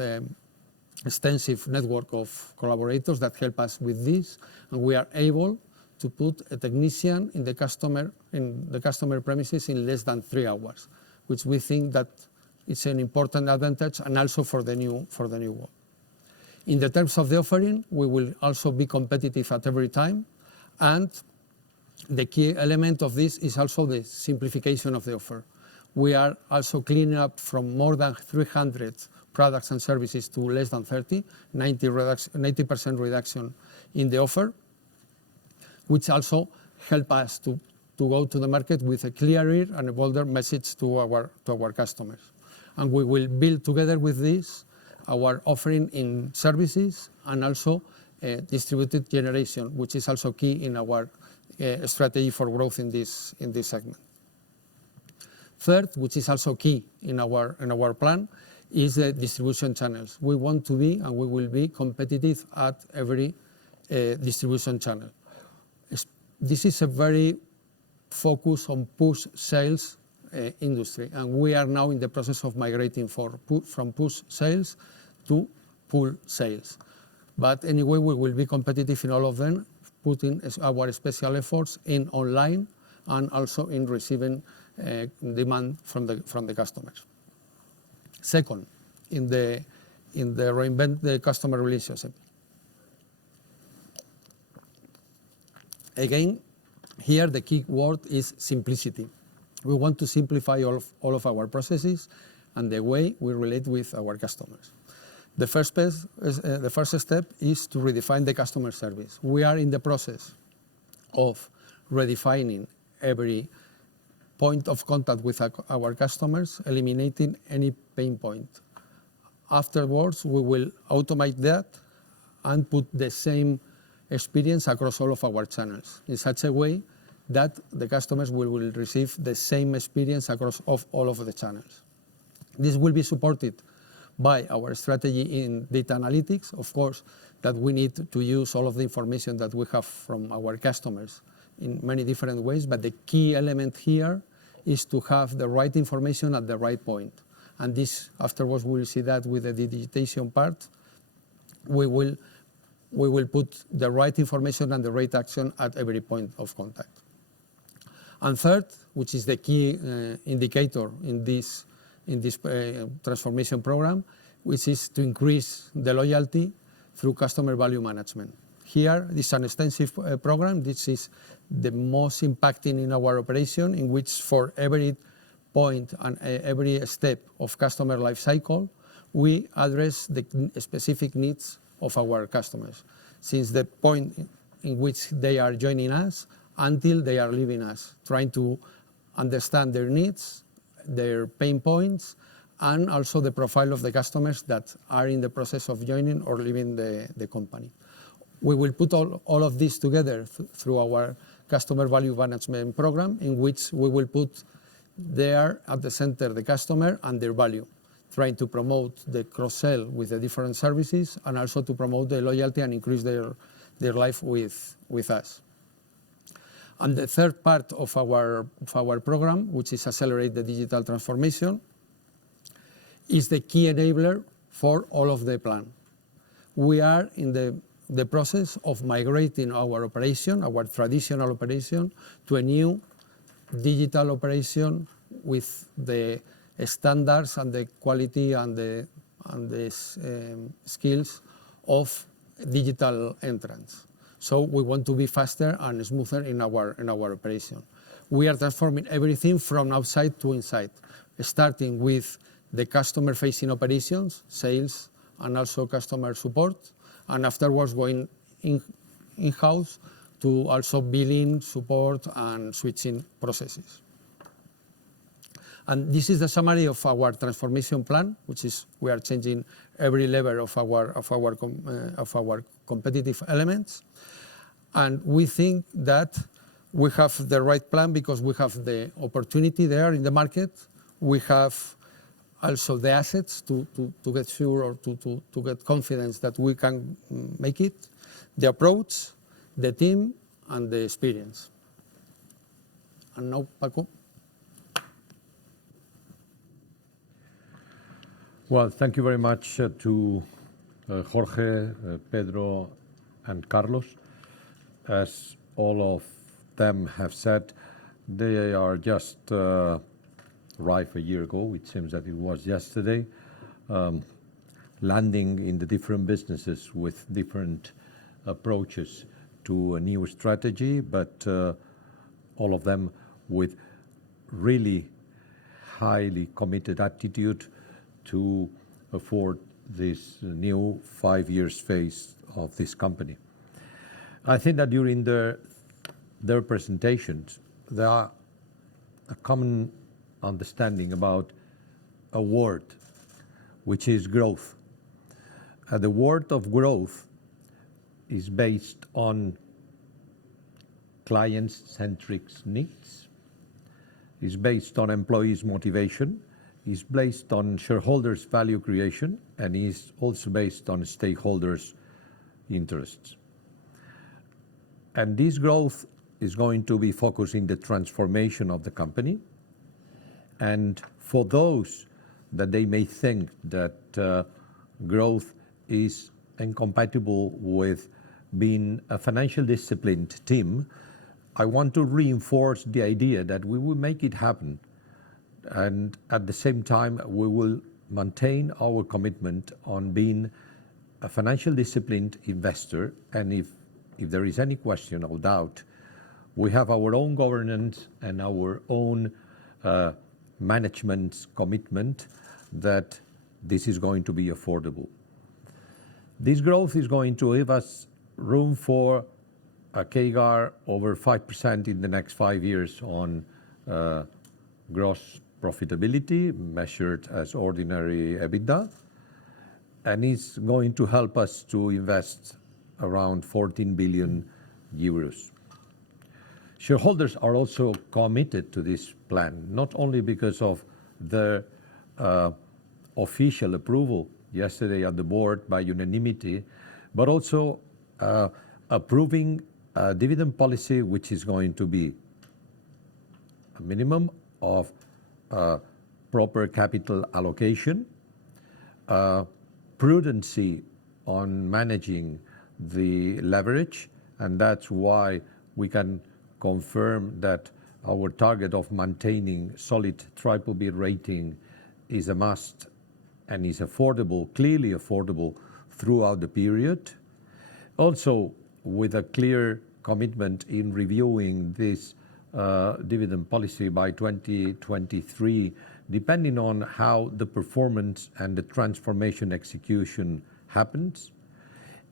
extensive network of collaborators that help us with this, and we are able to put a technician in the customer premises in less than 3 hours, which we think that it's an important advantage, and also for the new world. In the terms of the offering, we will also be competitive at every time, and the key element of this is also the simplification of the offer. We are also cleaning up from more than 300 products and services to less than 30, 90% reduction in the offer, which also help us to go to the market with a clearer and a bolder message to our customers. And we will build together with this our offering in services and also distributed generation, which is also key in our strategy for growth in this segment. Third, which is also key in our plan, is the distribution channels. We want to be, and we will be, competitive at every distribution channel. This is a very focused on push sales industry, and we are now in the process of migrating from push sales to pull sales. But anyway, we will be competitive in all of them, putting our special efforts in online and also in receiving demand from the customers. Second, in the reinvent the customer relationship. Again, here the key word is simplicity. We want to simplify all of our processes and the way we relate with our customers. The first step is to redefine the customer service. We are in the process of redefining every point of contact with our customers, eliminating any pain point. Afterwards, we will automate that and put the same experience across all of our channels in such a way that the customers will receive the same experience across all of the channels. This will be supported by our strategy in data analytics, of course, that we need to use all of the information that we have from our customers in many different ways, but the key element here is to have the right information at the right point. And this, afterwards, we will see that with the digitization part, we will put the right information and the right action at every point of contact. And third, which is the key indicator in this transformation program, which is to increase the loyalty through customer value management. Here, this is an extensive program. This is the most impacting in our operation, in which for every point and every step of customer life cycle, we address the specific needs of our customers, since the point in which they are joining us until they are leaving us, trying to understand their needs, their pain points, and also the profile of the customers that are in the process of joining or leaving the company. We will put all of this together through our customer value management program, in which we will put there at the center the customer and their value, trying to promote the cross-sell with the different services and also to promote the loyalty and increase their life with us. And the third part of our program, which is Accelerate the Digital Transformation, is the key enabler for all of the plan. We are in the process of migrating our operation, our traditional operation, to a new digital operation with the standards and the quality and the skills of digital entrants. So we want to be faster and smoother in our operation. We are transforming everything from outside to inside, starting with the customer-facing operations, sales, and also customer support, and afterwards going in-house to also billing, support, and switching processes. And this is the summary of our transformation plan, which is we are changing every level of our competitive elements. And we think that we have the right plan because we have the opportunity there in the market. We have also the assets to get sure or to get confidence that we can make it, the approach, the team, and the experience. And now, Paco. Well, thank you very much to Jorge, Pedro, and Carlos. As all of them have said, they are just arrived a year ago. It seems that it was yesterday, landing in the different businesses with different approaches to a new strategy, but all of them with really highly committed attitude to afford this new 5 years phase of this company. I think that during their presentations, there are a common understanding about a word, which is growth. The word of growth is based on client-centric needs, is based on employees' motivation, is based on shareholders' value creation, and is also based on stakeholders' interests. And this growth is going to be focused in the transformation of the company. And for those that they may think that growth is incompatible with being a financial disciplined team, I want to reinforce the idea that we will make it happen. And at the same time, we will maintain our commitment on being a financial disciplined investor. And if there is any question or doubt, we have our own governance and our own management commitment that this is going to be affordable. This growth is going to give us room for a CAGR over 5% in the next 5 years on gross profitability measured as ordinary EBITDA, and it's going to help us to invest around 14 billion euros. Shareholders are also committed to this plan, not only because of the official approval yesterday at the board by unanimity, but also approving a dividend policy which is going to be a minimum of proper capital allocation, prudency on managing the leverage, and that's why we can confirm that our target of maintaining solid BBB rating is a must and is affordable, clearly affordable throughout the period. Also, with a clear commitment in reviewing this dividend policy by 2023, depending on how the performance and the transformation execution happens,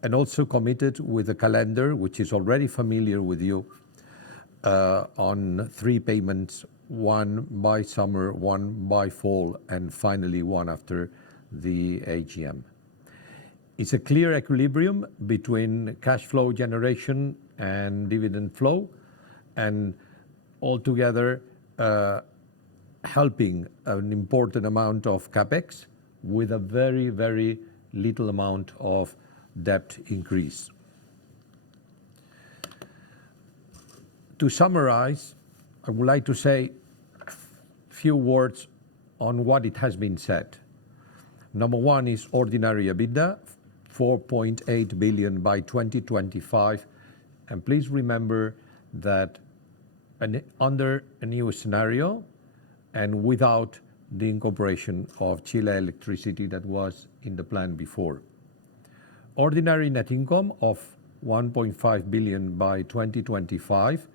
and also committed with a calendar which is already familiar with you on 3 payments, 1 by summer, 1 by fall, and finally 1 after the AGM. It's a clear equilibrium between cash flow generation and dividend flow, and altogether helping an important amount of capex with a very, very little amount of debt increase. To summarize, I would like to say a few words on what it has been said. Number 1 is ordinary EBITDA, 4.8 billion by 2025. And please remember that under a new scenario and without the incorporation of Chile electricity that was in the plan before. Ordinary net income of 1.5 billion by 2025.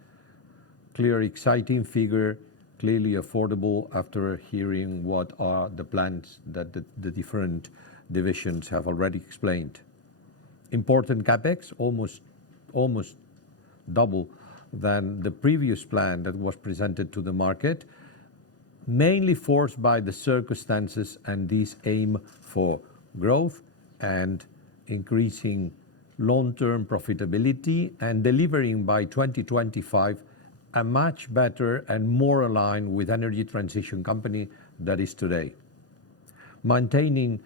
Clear, exciting figure, clearly affordable after hearing what are the plans that the different divisions have already explained. Important capex, almost double than the previous plan that was presented to the market, mainly forced by the circumstances and this aim for growth and increasing long-term profitability and delivering by 2025 a much better and more aligned with energy transition company that is today. Maintaining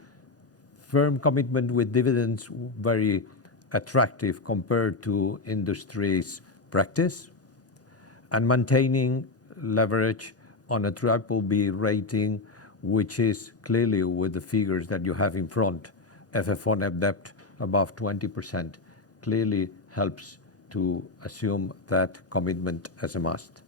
firm commitment with dividends, very attractive compared to industry's practice, and maintaining leverage on a BBB rating, which is clearly with the figures that you have in front, FFO net debt above 20%, clearly helps to assume that commitment as a must.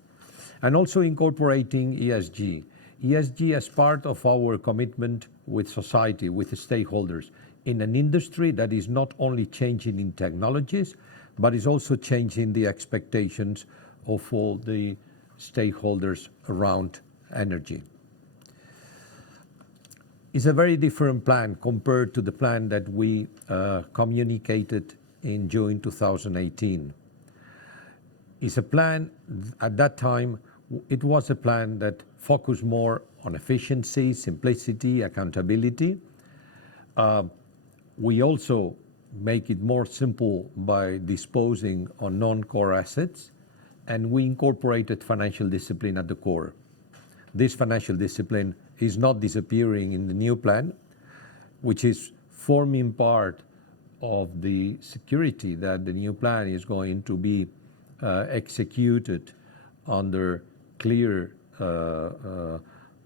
And also incorporating ESG. ESG as part of our commitment with society, with the stakeholders, in an industry that is not only changing in technologies, but is also changing the expectations of all the stakeholders around energy. It's a very different plan compared to the plan that we communicated in June 2018. It's a plan, at that time, it was a plan that focused more on efficiency, simplicity, accountability. We also make it more simple by disposing on non-core assets, and we incorporated financial discipline at the core. This financial discipline is not disappearing in the new plan, which is forming part of the security that the new plan is going to be executed under clear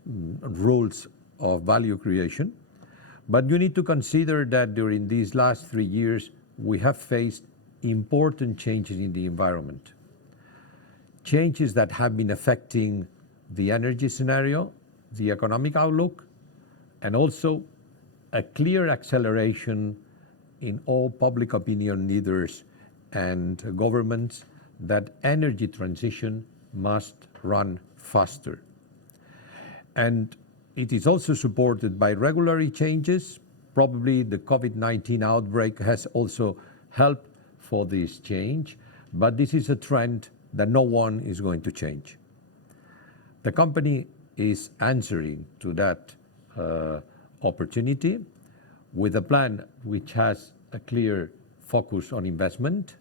rules of value creation. But you need to consider that during these last 3 years, we have faced important changes in the environment. Changes that have been affecting the energy scenario, the economic outlook, and also a clear acceleration in all public opinion leaders and governments that energy transition must run faster. And it is also supported by regulatory changes. Probably the COVID-19 outbreak has also helped for this change, but this is a trend that no one is going to change. The company is answering to that opportunity with a plan which has a clear focus on investment,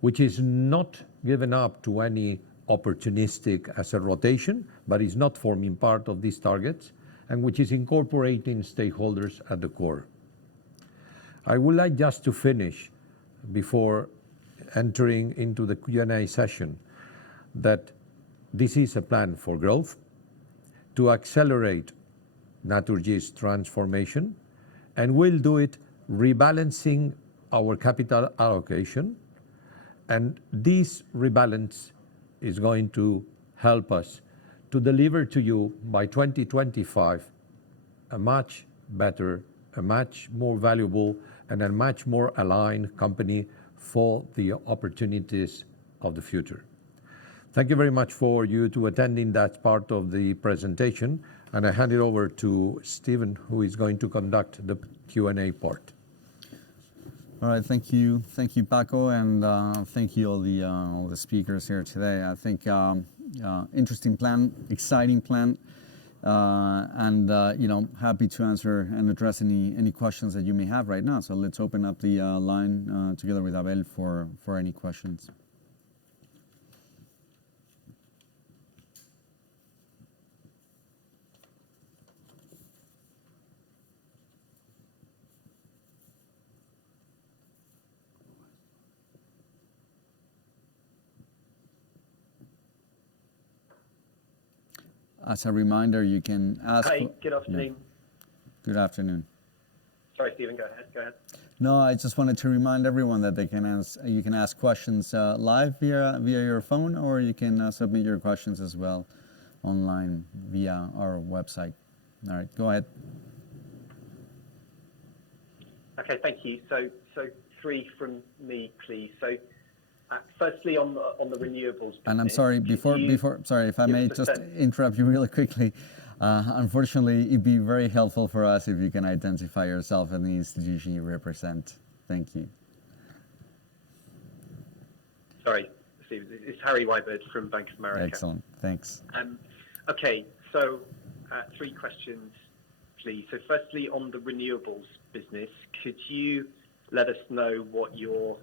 which is not given up to any opportunistic asset rotation, but is not forming part of these targets, and which is incorporating stakeholders at the core. I would like just to finish, before entering into the Q&A session, that this is a plan for growth, to accelerate Naturgy's transformation, and we'll do it rebalancing our capital allocation, and this rebalance is going to help us to deliver to you by 2025 a much better, a much more valuable, and a much more aligned company for the opportunities of the future. Thank you very much for you to attending that part of the presentation, and I hand it over to Stephen, who is going to conduct the Q&A part. All right, thank you, Paco, and thank you all the speakers here today. I think interesting plan, exciting plan, and happy to answer and address any questions that you may have right now. So let's open up the line together with Abel for any questions. As a reminder, you can ask. Hi, good afternoon. Good afternoon. Sorry, Stephen, go ahead. No, I just wanted to remind everyone that you can ask questions live via your phone, or you can submit your questions as well online via our website. All right, go ahead. Okay, thank you. So 3 from me, please. So firstly, on the renewables business, and I'm sorry, sorry, if I may just interrupt you really quickly. Unfortunately, it'd be very helpful for us if you can identify yourself and the institution you represent. Thank you. Sorry, Steve, it's Harry Wybird from Bank of America. Excellent, thanks. Okay, so 3 questions, please. So firstly, on the renewables business, could you let us know what your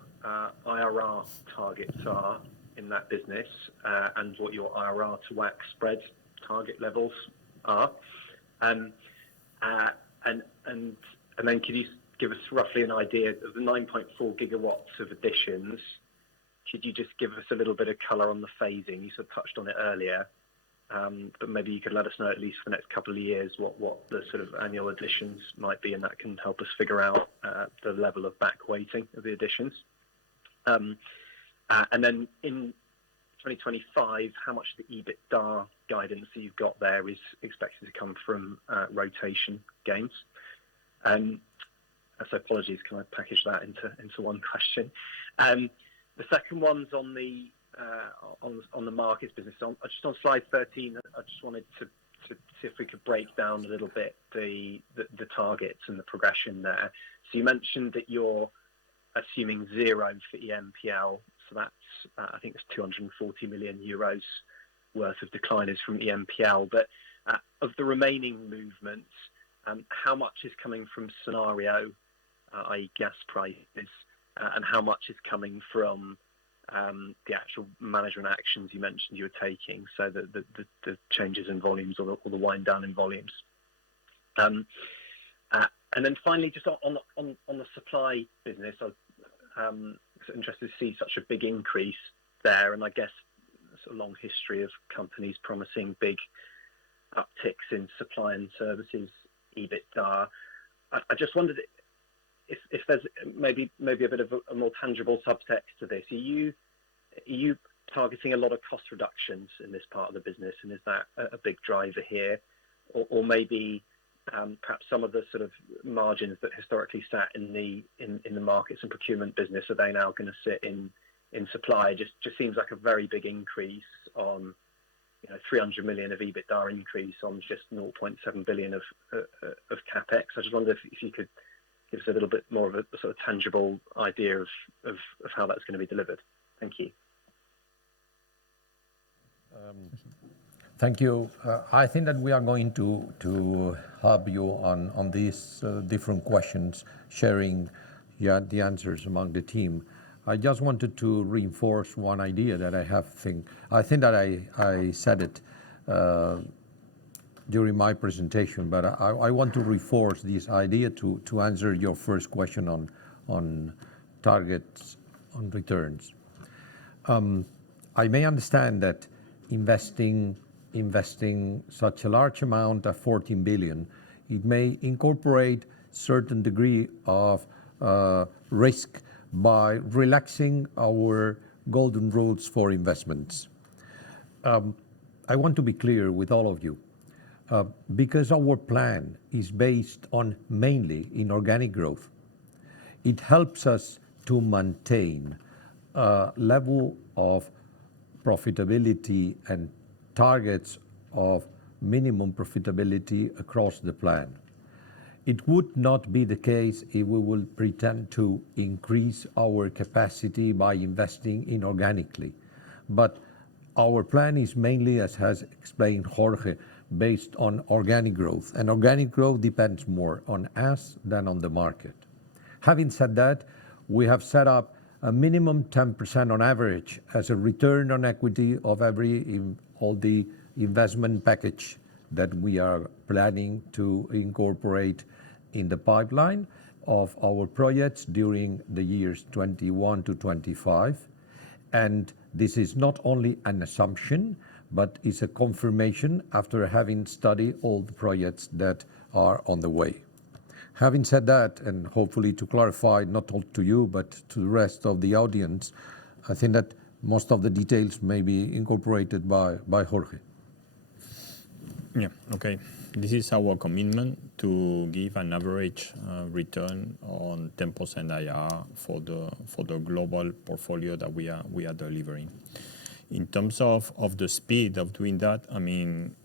IRR targets are in that business and what your IRR to WACC spread target levels are. And then could you give us roughly an idea of the 9.4 gigawatts of additions? Could you just give us a little bit of color on the phasing? You sort of touched on it earlier, but maybe you could let us know at least for the next couple of years what the sort of annual additions might be, and that can help us figure out the level of back weighting of the additions. And then in 2025, how much of the EBITDA guidance that you've got there is expected to come from rotation gains? So apologies, can I package that into one question? The second one's on the markets business. Just on slide 13, I just wanted to see if we could break down a little bit the targets and the progression there. So you mentioned that you're assuming 0 for EMPL, so that's I think it's 240 million euros worth of decline is from EMPL. But of the remaining movements, how much is coming from scenario, i.e. gas prices, and how much is coming from the actual management actions you mentioned you were taking, so the changes in volumes or the wind down in volumes? And then finally, just on the supply business, I'm interested to see such a big increase there, and I guess it's a long history of companies promising big upticks in supply and services EBITDA. I just wondered if there's maybe a bit of a more tangible subtext to this. Are you targeting a lot of cost reductions in this part of the business, and is that a big driver here? Or maybe perhaps some of the sort of margins that historically sat in the markets and procurement business, are they now going to sit in supply? Just seems like a very big increase on 300 million of EBITDA increase on just 0.7 billion of capex. I just wonder if you could give us a little bit more of a sort of tangible idea of how that's going to be delivered. Thank you. Thank you. I think that we are going to help you on these different questions, sharing the answers among the team. I just wanted to reinforce one idea that I think that I said it during my presentation, but I want to reinforce this idea to answer your first question on targets, on returns. I may understand that investing such a large amount of 14 billion, it may incorporate certain degree of risk by relaxing our golden rules for investments. I want to be clear with all of you, because our plan is based on mainly inorganic growth. It helps us to maintain a level of profitability and targets of minimum profitability across the plan. It would not be the case if we will pretend to increase our capacity by investing inorganically. But our plan is mainly, as has explained Jorge, based on organic growth. And organic growth depends more on us than on the market. Having said that, we have set up a minimum 10% on average as a return on equity of all the investment package that we are planning to incorporate in the pipeline of our projects during the years 21 to 25. And this is not only an assumption, but it's a confirmation after having studied all the projects that are on the way. Having said that, and hopefully to clarify not only to you, but to the rest of the audience, I think that most of the details may be incorporated by Jorge. Yeah, okay. This is our commitment to give an average return on 10% IRR for the global portfolio that we are delivering. In terms of the speed of doing that, I mean,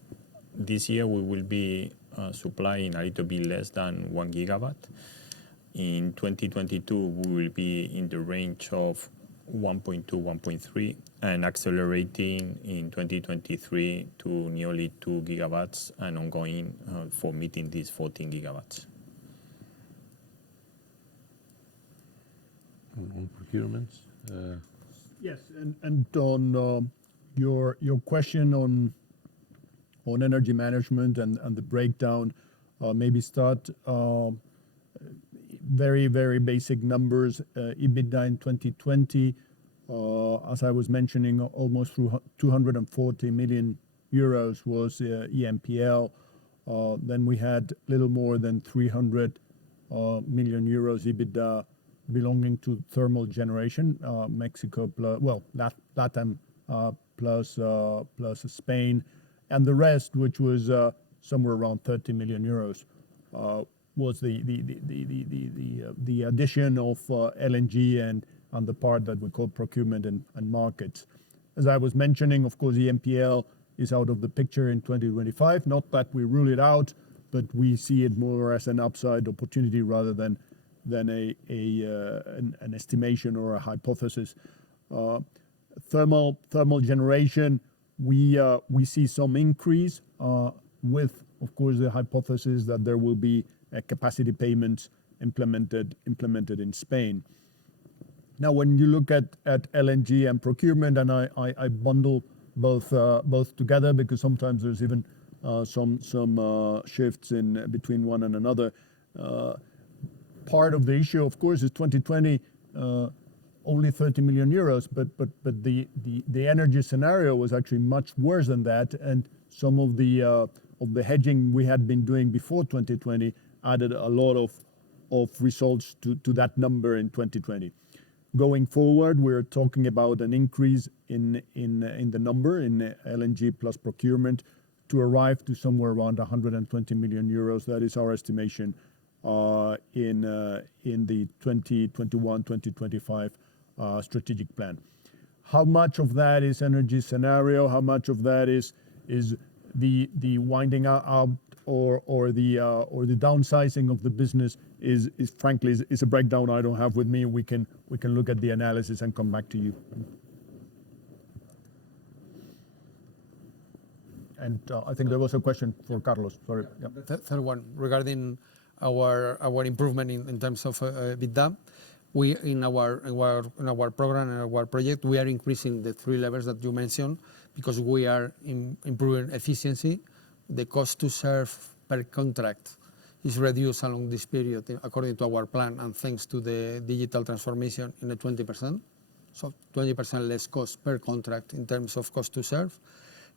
this year we will be supplying a little bit less than 1 gigawatt. In 2022, we will be in the range of 1.2, 1.3, and accelerating in 2023 to nearly 2 gigawatts and ongoing for meeting these 14 gigawatts. On procurements? Yes, and on your question on energy management and the breakdown, maybe start very basic numbers. EBITDA in 2020, as I was mentioning, almost through 240 million euros was EMPL. Then we had little more than 300 million euros EBITDA belonging to thermal generation, Mexico plus, well, LATAM plus Spain, and the rest, which was somewhere around 30 million euros, was the addition of LNG and the part that we call procurement and markets. As I was mentioning, of course, EMPL is out of the picture in 2025. Not that we rule it out, but we see it more as an upside opportunity rather than an estimation or a hypothesis. Thermal generation, we see some increase with, of course, the hypothesis that there will be a capacity payments implemented in Spain. Now, when you look at LNG and procurement, and I bundle both together because sometimes there's even some shifts in between one and another. Part of the issue, of course, is 2020 only 30 million euros, but the energy scenario was actually much worse than that, and some of the hedging we had been doing before 2020 added a lot of results to that number in 2020. Going forward, we're talking about an increase in the number in LNG plus procurement to arrive to somewhere around 120 million euros. That is our estimation in the 2021-2025 strategic plan. How much of that is energy scenario? How much of that is the winding out or the downsizing of the business is frankly a breakdown I don't have with me. We can look at the analysis and come back to you. And I think there was a question for Carlos. Sorry. Yeah. The third one regarding our improvement in terms of EBITDA. We in our program and our project, we are increasing the three levels that you mentioned because we are improving efficiency. The cost to serve per contract is reduced along this period according to our plan and thanks to the digital transformation in the 20%. So 20% less cost per contract in terms of cost to serve.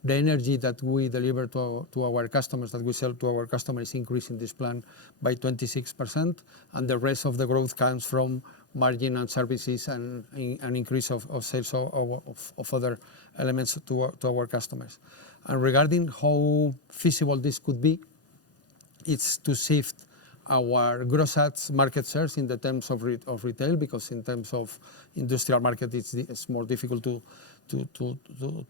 The energy that we deliver to our customers, that we sell to our customers, is increasing this plan by 26%, and the rest of the growth comes from margin and services and an increase of sales of other elements to our customers. And regarding how feasible this could be, it's to shift our gross adds market shares in the terms of retail, because in terms of industrial market it's more difficult to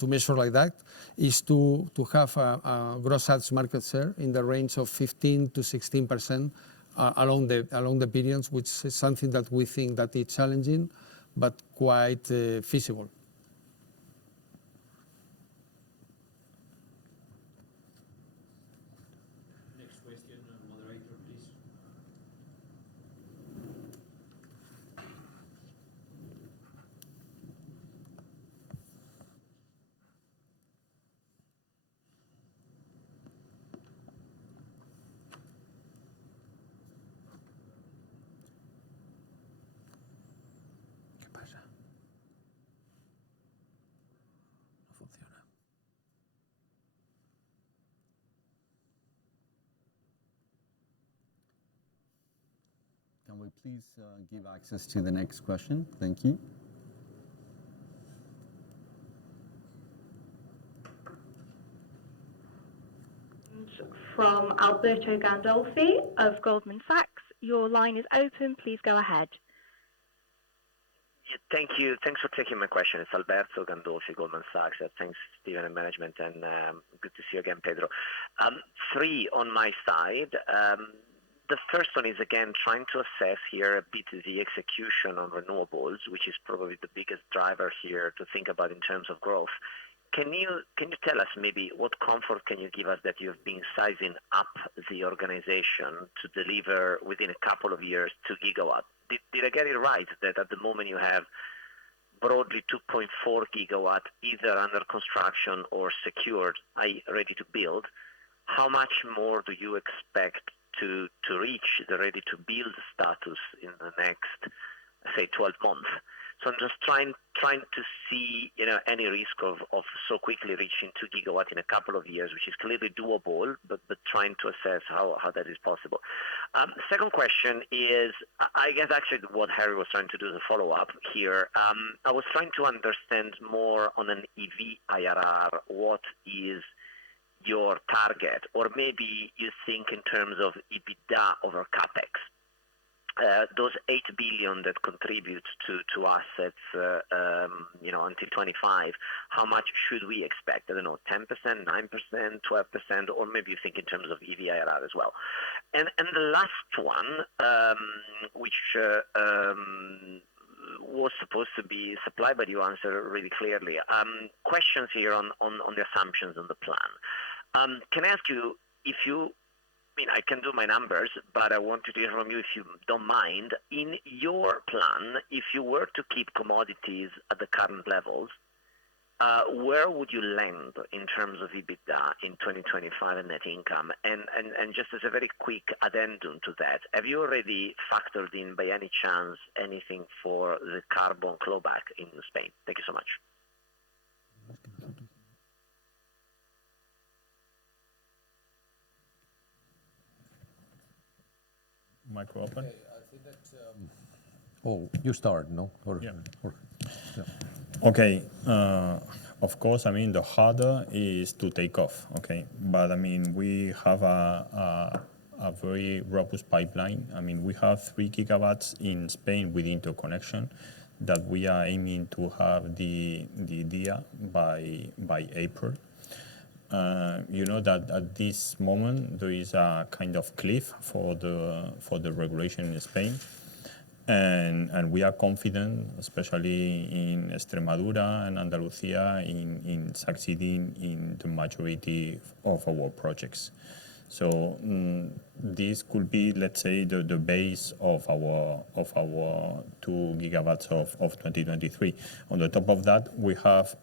measure like that, is to have a gross adds market share in the range of 15 to 16% along the periods, which is something that we think that it's challenging but quite feasible. Next question, moderator, please. ¿Qué pasa? No funciona. Can we please give access to the next question? Thank you. From Alberto Gandolfi of Goldman Sachs. Your line is open. Please go ahead. Yeah, thank you. Thanks for taking my question. It's Alberto Gandolfi, Goldman Sachs. Thanks, Stephen and management, and good to see you again, Pedro. Three on my side. The first one is, again, trying to assess here a bit the execution on renewables, which is probably the biggest driver here to think about in terms of growth. Can you tell us maybe what comfort can you give us that you've been sizing up the organization to deliver within a couple of years 2 gigawatts? Did I get it right that at the moment you have broadly 2.4 gigawatt either under construction or secured, i.e. ready to build, how much more do you expect to reach the ready to build status in the next, say, 12 months? So I'm just trying to see, any risk of so quickly reaching 2 gigawatt in a couple of years, which is clearly doable, but trying to assess how that is possible. Second question is, I guess actually what Harry was trying to do as a follow-up here. I was trying to understand more on an EV IRR, what is your target, or maybe you think in terms of EBITDA over capex. Those 8 billion that contribute to assets, until 25, how much should we expect? I don't know, 10%, 9%, 12%, or maybe you think in terms of EV IRR as well. And the last one, which was supposed to be supplied, but you answered really clearly. Questions here on the assumptions on the plan. Can I ask you if I can do my numbers, but I want to hear from you if you don't mind. In your plan, if you were to keep commodities at the current levels, where would you land in terms of EBITDA in 2025 and net income? And just as a very quick addendum to that, have you already factored in by any chance anything for the carbon clawback in Spain? Thank you so much. Micro open. Okay, I think that, you start, no? Yeah. Yeah. Okay. Of course, the harder is to take off. Okay, but we have a very robust pipeline. We have 3 gigawatts in Spain with interconnection that we are aiming to have the idea by April. You know that at this moment there is a kind of cliff for the regulation in Spain, and we are confident, especially in Extremadura and Andalucía, in succeeding in the majority of our projects. So this could be, let's say, the base of our 2 gigawatts of 2023. On the top of that, we have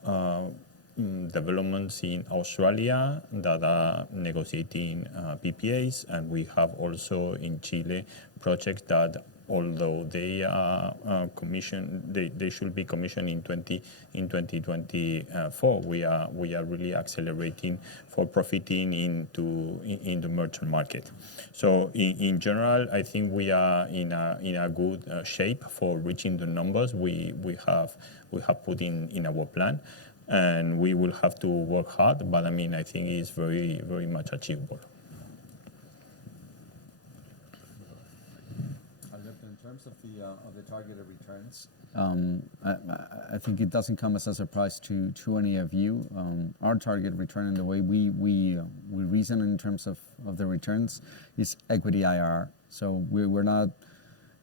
developments in Australia that are negotiating PPAs, and we have also in Chile projects that, although they are commissioned, they should be commissioned in 2024. We are really accelerating for profiting in the merchant market. So in general, I think we are in a good shape for reaching the numbers we have put in our plan. And we will have to work hard, but I think it's very, very much achievable. Alberto, in terms of the targeted returns, I think it doesn't come as a surprise to any of you. Our target return and the way we reason in terms of the returns is equity IRR. So we're not.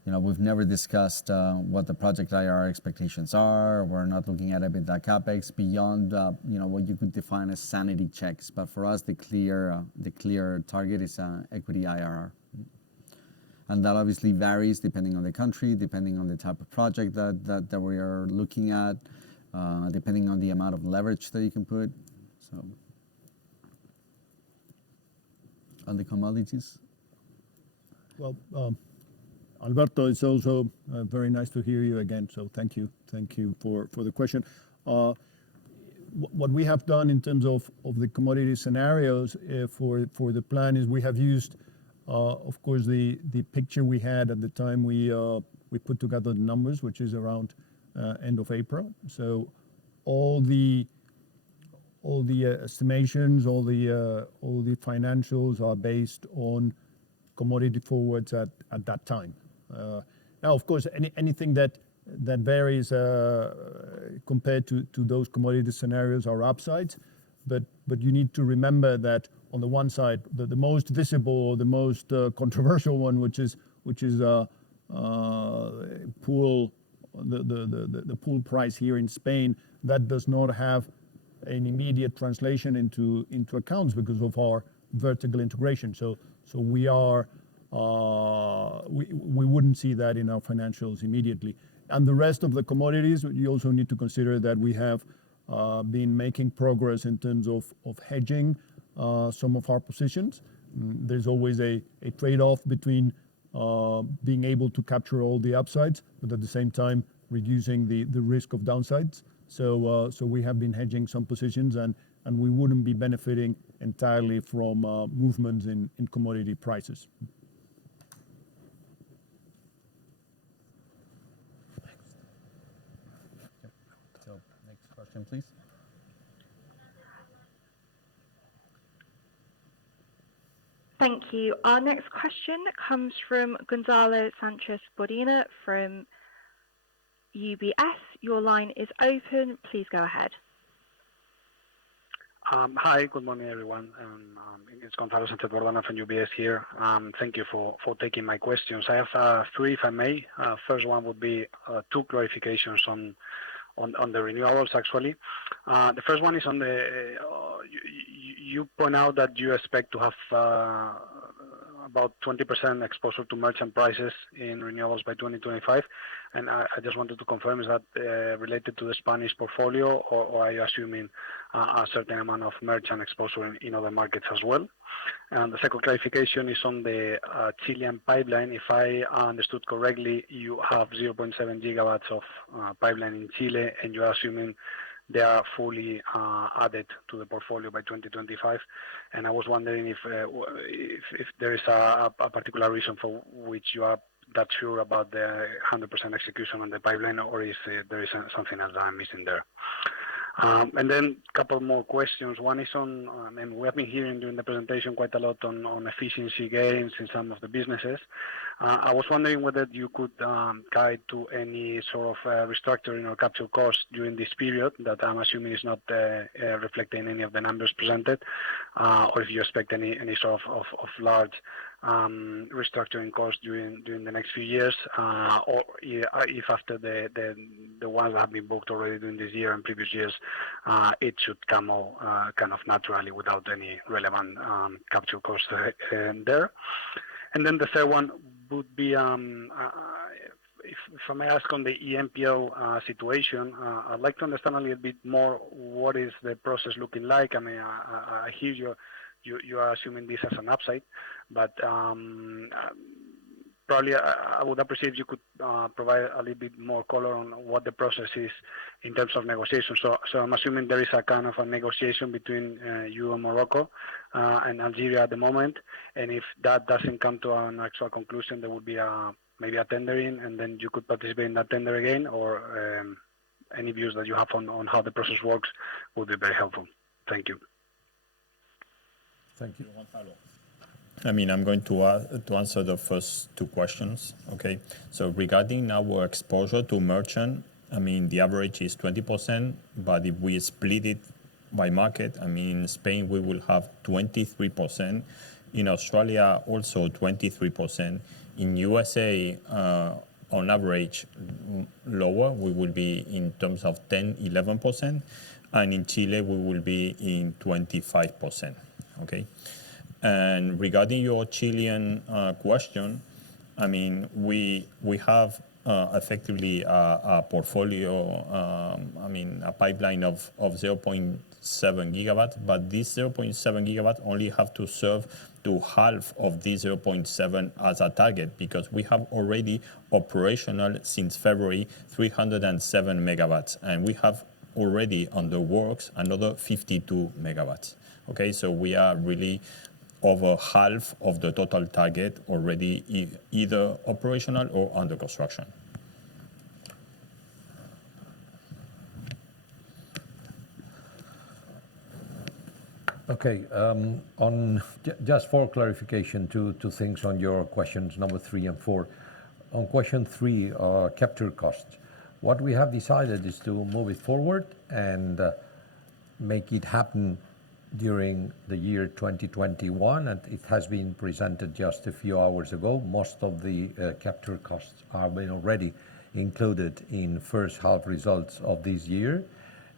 We've never discussed what the project IRR expectations are. We're not looking at EBITDA capex beyond what you could define as sanity checks. But for us, the clear target is equity IRR, and that obviously varies depending on the country, depending on the type of project that we are looking at, depending on the amount of leverage that you can put. So on the commodities. Well. Alberto, it's also very nice to hear you again. So thank you for the question. What we have done in terms of the commodity scenarios for the plan is we have used, of course, the picture we had at the time we put together the numbers, which is around end of April. So all the estimations, all the financials are based on commodity forwards at that time. Now, of course, anything that varies compared to those commodity scenarios are upsides, but you need to remember that on the one side, the most visible or the most controversial one, which is pool, the pool price here in Spain, that does not have an immediate translation into accounts because of our vertical integration. So we are. We wouldn't see that in our financials immediately. And the rest of the commodities, you also need to consider that we have been making progress in terms of hedging some of our positions. There's always a trade-off between being able to capture all the upsides, but at the same time reducing the risk of downsides. So we have been hedging some positions, and we wouldn't be benefiting entirely from movements in commodity prices. So next question, please. Thank you. Our next question comes from Gonzalo Sanchez-Bodina from UBS. Your line is open. Please go ahead. Hi, good morning, everyone. It's Gonzalo Sanchez-Bodina from UBS here. Thank you for taking my questions. I have three, if I may. First one would be two clarifications on the renewables, actually. The first one is on the, you point out that you expect to have about 20% exposure to merchant prices in renewables by 2025. And I just wanted to confirm, is that related to the Spanish portfolio, or are you assuming a certain amount of merchant exposure in other markets as well? And the second clarification is on the Chilean pipeline. If I understood correctly, you have 0.7 gigawatts of pipeline in Chile, and you're assuming they are fully added to the portfolio by 2025. And I was wondering if there is a particular reason for which you are that sure about the 100% execution on the pipeline, or is there is something else that I'm missing there? And then a couple more questions. One is on, and we have been hearing during the presentation quite a lot on efficiency gains in some of the businesses. I was wondering whether you could guide to any sort of restructuring or capture costs during this period that I'm assuming is not reflecting any of the numbers presented, or if you expect any sort of large restructuring costs during the next few years, or if after the ones that have been booked already during this year and previous years, it should come all kind of naturally without any relevant capture costs there. And then the third one would be, if I may ask on the EMPL situation, I'd like to understand a little bit more what is the process looking like. I mean, I hear you are assuming this as an upside, but probably I would appreciate if you could provide a little bit more color on what the process is in terms of negotiation. So I'm assuming there is a kind of a negotiation between you and Morocco and Algeria at the moment, and if that doesn't come to an actual conclusion, there would be maybe a tendering, and then you could participate in that tender again, or any views that you have on how the process works would be very helpful. Thank you. Thank you. I mean, I'm going to answer the first two questions. Okay. So regarding our exposure to merchant, I mean, the average is 20%, but if we split it by market, I mean, in Spain, we will have 23%. In Australia, also 23%. In USA, on average, lower, we will be in terms of 10, 11%. And in Chile, we will be in 25%. Okay. And regarding your Chilean question, I mean, we have effectively a portfolio, I mean, a pipeline of 0.7 gigawatt, but this 0.7 gigawatt only have to serve to half of this 0.7 as a target, because we have already operational since February 307 megawatts, and we have already on the works another 52 megawatts. Okay, so we are really over half of the total target already either operational or under construction. Okay, just for clarification, two things on your questions number 3 and 4. On question 3, capture costs. What we have decided is to move it forward and make it happen during the year 2021, and it has been presented just a few hours ago. Most of the capture costs are been already included in first half results of this year,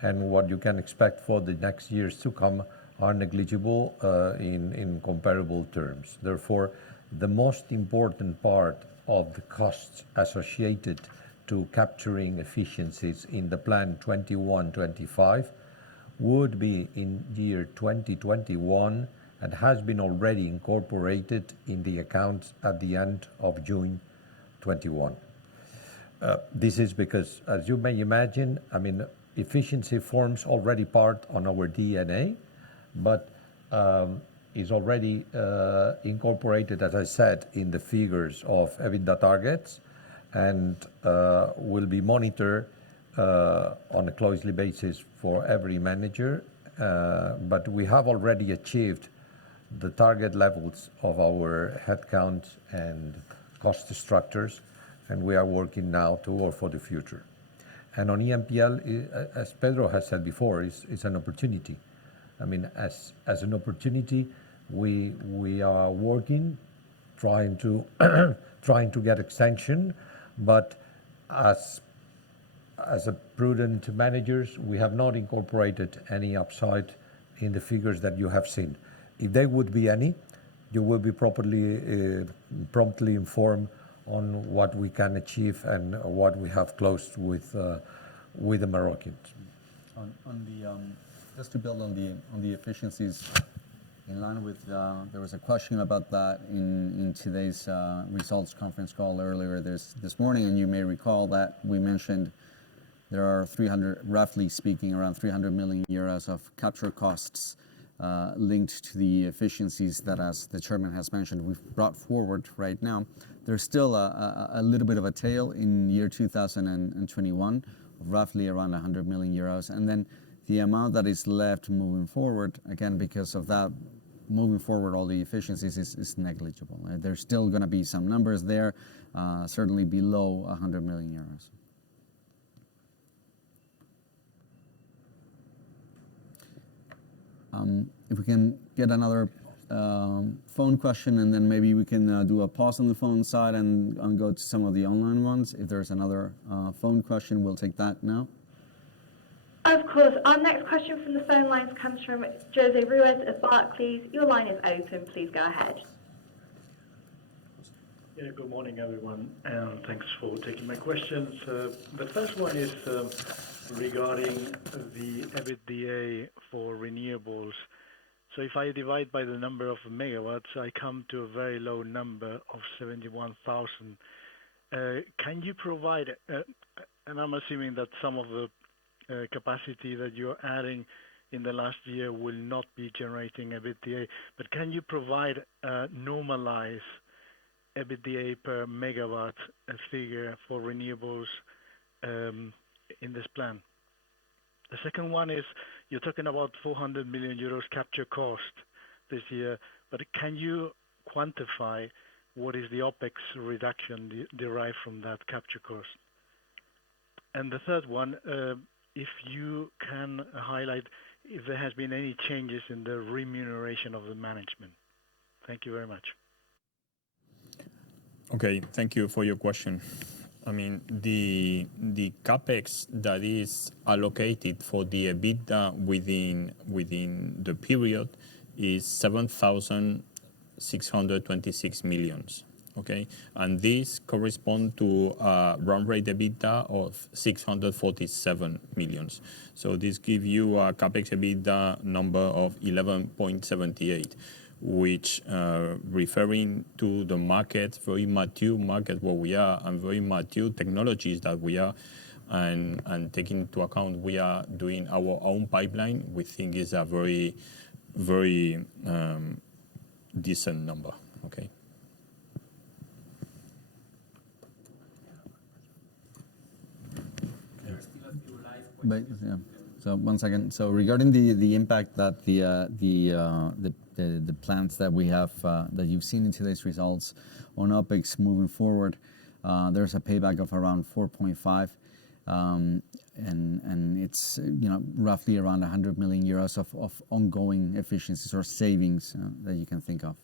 and what you can expect for the next years to come are negligible in comparable terms. Therefore, the most important part of the costs associated to capturing efficiencies in the plan 21-25 would be in year 2021 and has been already incorporated in the accounts at the end of June 21. This is because, as you may imagine, I mean, efficiency forms already part on our DNA, but is already incorporated, as I said, in the figures of EBITDA targets, and will be monitored on a closely basis for every manager. But we have already achieved the target levels of our headcount and cost structures, and we are working now toward for the future. And on EMPL, as Pedro has said before, is an opportunity. I mean, as an opportunity, we are working, trying to trying to get extension, but as a prudent managers, we have not incorporated any upside in the figures that you have seen. If there would be any, you will be promptly informed on what we can achieve and what we have closed with the Moroccans. Just to build on the efficiencies, in line with there was a question about that in today's results conference call earlier this morning, and you may recall that we mentioned there are roughly speaking, around 300 million euros of capture costs linked to the efficiencies that, as the chairman has mentioned, we've brought forward right now. There's still a little bit of a tail in year 2021, of roughly around 100 million euros. And then the amount that is left moving forward, again, because of that, moving forward, all the efficiencies is negligible. There's still going to be some numbers there, certainly below 100 million euros. If we can get another phone question, and then maybe we can do a pause on the phone side and go to some of the online ones. If there's another phone question, we'll take that now. Of course. Our next question from the phone lines comes from Jose Ruiz of Barclays. Your line is open. Please go ahead. Yeah, good morning, everyone, and thanks for taking my questions. The first one is regarding the EBITDA for renewables. So if I divide by the number of megawatts, I come to a very low number of 71,000. Can you provide, and I'm assuming that some of the capacity that you're adding in the last year will not be generating EBITDA, but can you provide a normalized EBITDA per megawatt figure for renewables in this plan? The second one is, you're talking about 400 million euros capture cost this year, but can you quantify what is the OPEX reduction derived from that capture cost? And the third one, if you can highlight if there has been any changes in the remuneration of the management. Thank you very much. Okay, thank you for your question. I mean, the capex that is allocated for the EBITDA within the period is 7,626 millions. Okay, and this corresponds to a run rate EBITDA of 647 millions. So this gives you a capex EBITDA number of 11.78, which referring to the market, very mature market where we are, and very mature technologies that we are, and taking into account we are doing our own pipeline, we think is a very, very decent number. Okay. But, yeah. So 1 second. So regarding the impact that the plans that we have that you've seen in today's results on OPEX moving forward, there's a payback of around 4.5, and it's roughly around 100 million euros of ongoing efficiencies or savings that you can think of.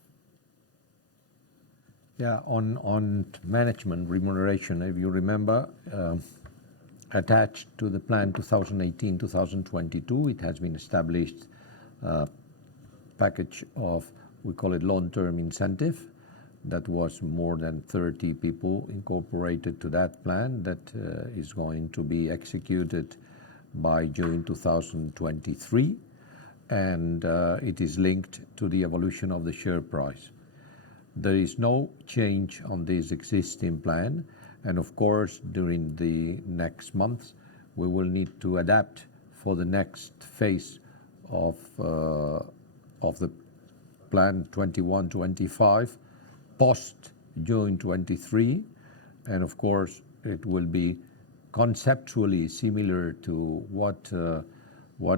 Yeah, on management remuneration, if you remember, attached to the plan 2018-2022, it has been established package of, we call it long-term incentive, That was more than 30 people incorporated to that plan that is going to be executed by June 2023, and it is linked to the evolution of the share price. There is no change on this existing plan, and of course during the next months we will need to adapt for the next phase of the plan 21-25 post June 23, and of course it will be conceptually similar to what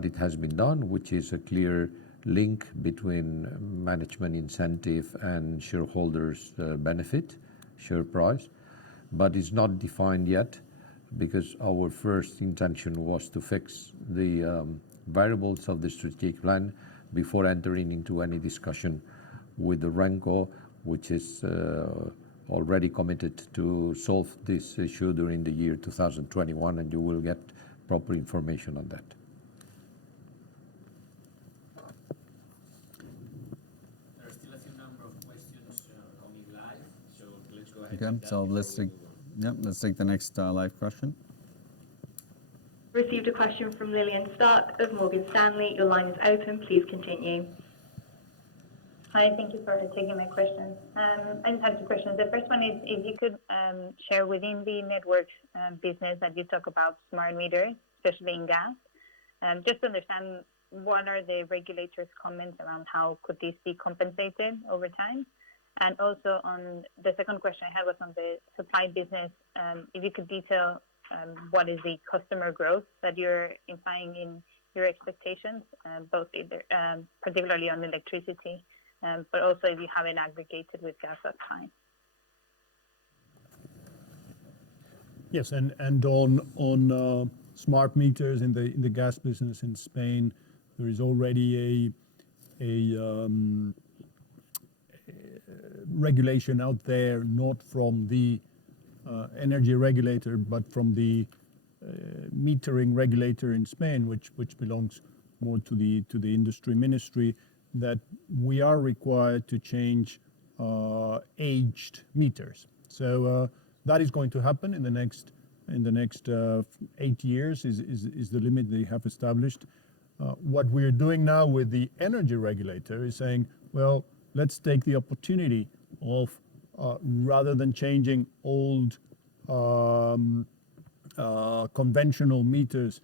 it has been done, which is a clear link between management incentive and shareholders benefit, share price, but it's not defined yet because our first intention was to fix the variables of the strategic plan before entering into any discussion with the RENCO, which is already committed to solve this issue during the year 2021, and you will get proper information on that. There are still a few number of questions coming live, so let's go ahead. Okay, so let's take the next live question. Received a question from Lillian Stark of Morgan Stanley. Your line is open. Please continue. Hi, thank you for taking my questions. I just have two questions. The first one is if you could share within the networks business that you talk about smart meters, especially in gas, just to understand what are the regulators' comments around how could this be compensated over time? And also on the second question I had was on the supply business, if you could detail what is the customer growth that you're implying in your expectations, both either, particularly on electricity, but also if you haven't aggregated with gas, that's fine. Yes, and on smart meters in the gas business in Spain, there is already a regulation out there, not from the energy regulator, but from the metering regulator in Spain, which belongs more to the industry ministry, that we are required to change aged meters. So that is going to happen in the next 8 years is the limit they have established. What we're doing now with the energy regulator is saying, well, let's take the opportunity of rather than changing old conventional meters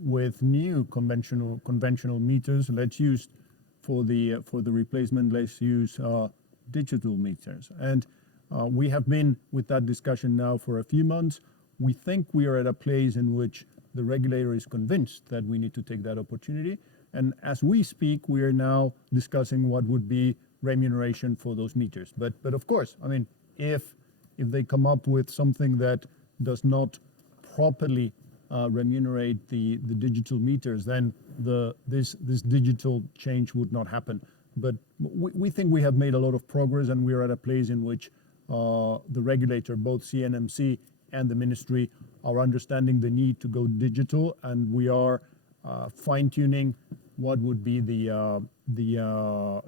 with new conventional meters, let's use for the replacement, let's use digital meters. And we have been with that discussion now for a few months. We think we are at a place in which the regulator is convinced that we need to take that opportunity. And as we speak, we are now discussing what would be remuneration for those meters. But of course, I mean, if they come up with something that does not properly remunerate the digital meters, then this digital change would not happen. But we think we have made a lot of progress, and we are at a place in which the regulator, both CNMC and the ministry, are understanding the need to go digital, and we are fine-tuning what would be the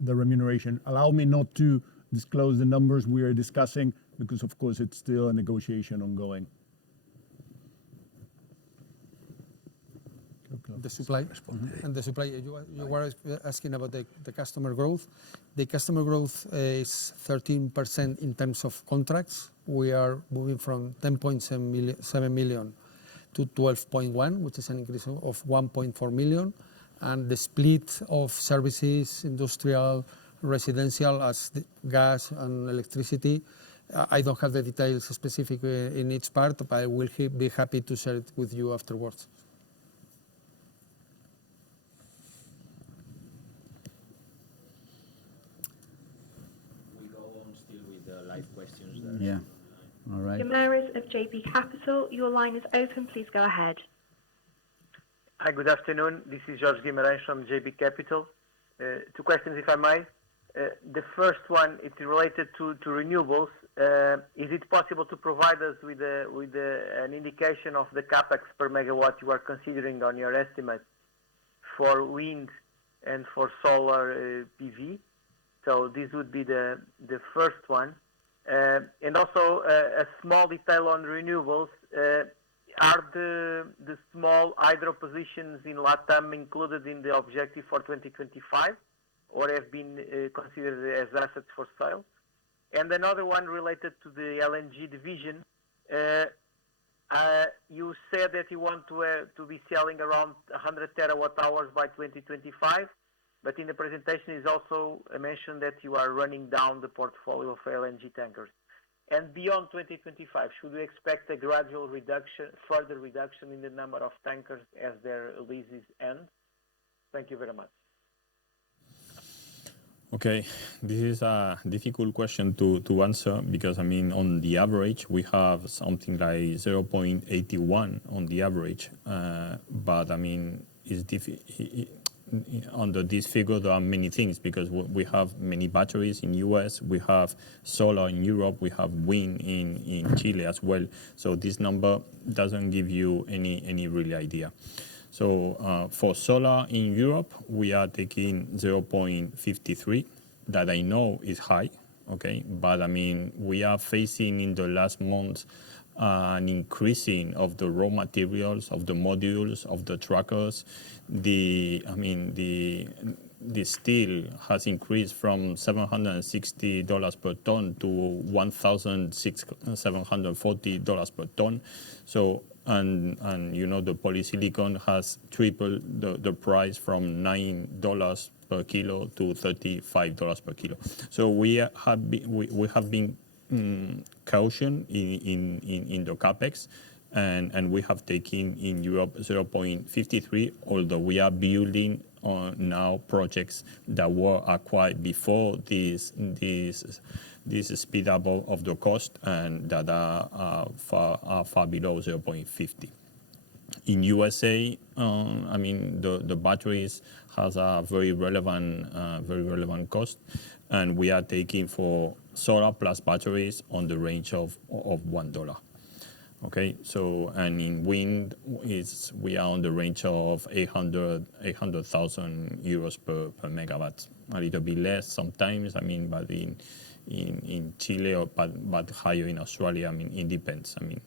remuneration. Allow me not to disclose the numbers we are discussing, because of course it's still a negotiation ongoing. The supply, and the supply, you were asking about the customer growth. The customer growth is 13% in terms of contracts. We are moving from 10.7 million to 12.1, which is an increase of 1.4 million. And the split of services, industrial, residential, as the gas and electricity, I don't have the details specific in each part, but I will be happy to share it with you afterwards. Yeah. All right. Damaris of JB Capital, your line is open. Please go ahead. Hi, good afternoon. This is Jorge Guimarães from JB Capital. Two questions, if I may. The first one is related to renewables. Is it possible to provide us with an indication of the capex per megawatt you are considering on your estimate for wind and for solar PV? So this would be the first one. And also a small detail on renewables. Are the small hydro positions in LATAM included in the objective for 2025, or have been considered as assets for sale? And another one related to the LNG division. You said that you want to be selling around 100 terawatt hours by 2025, but in the presentation is also mentioned that you are running down the portfolio of LNG tankers. And beyond 2025, should we expect a gradual reduction, further reduction in the number of tankers as their leases end? Thank you very much. Okay, this is a difficult question to answer because, I mean, on the average, we have something like 0.81 on the average. But, I mean, under this figure, there are many things because we have many batteries in US, we have solar in Europe, we have wind in Chile as well. So this number doesn't give you any real idea. So for solar in Europe, we are taking 0.53. That I know is high, okay? But I mean, we are facing in the last month an increasing of the raw materials, of the modules, of the trackers. The steel has increased from $760 per ton to $1,740 per ton. So, and you know, the polysilicon has tripled the price from $9 per kilo to $35 per kilo. So we have been caution in the capex, and we have taken in Europe 0.53, although we are building now projects that were acquired before this speed up of the cost and that are far below 0.50. In USA, I mean, the batteries has a very relevant cost, and we are taking for solar plus batteries on the range of $1. Okay, so, and in wind we are on the range of 800,000 euros per megawatt, a little bit less sometimes. I mean, but in Chile but higher in Australia. I mean, it depends. I mean.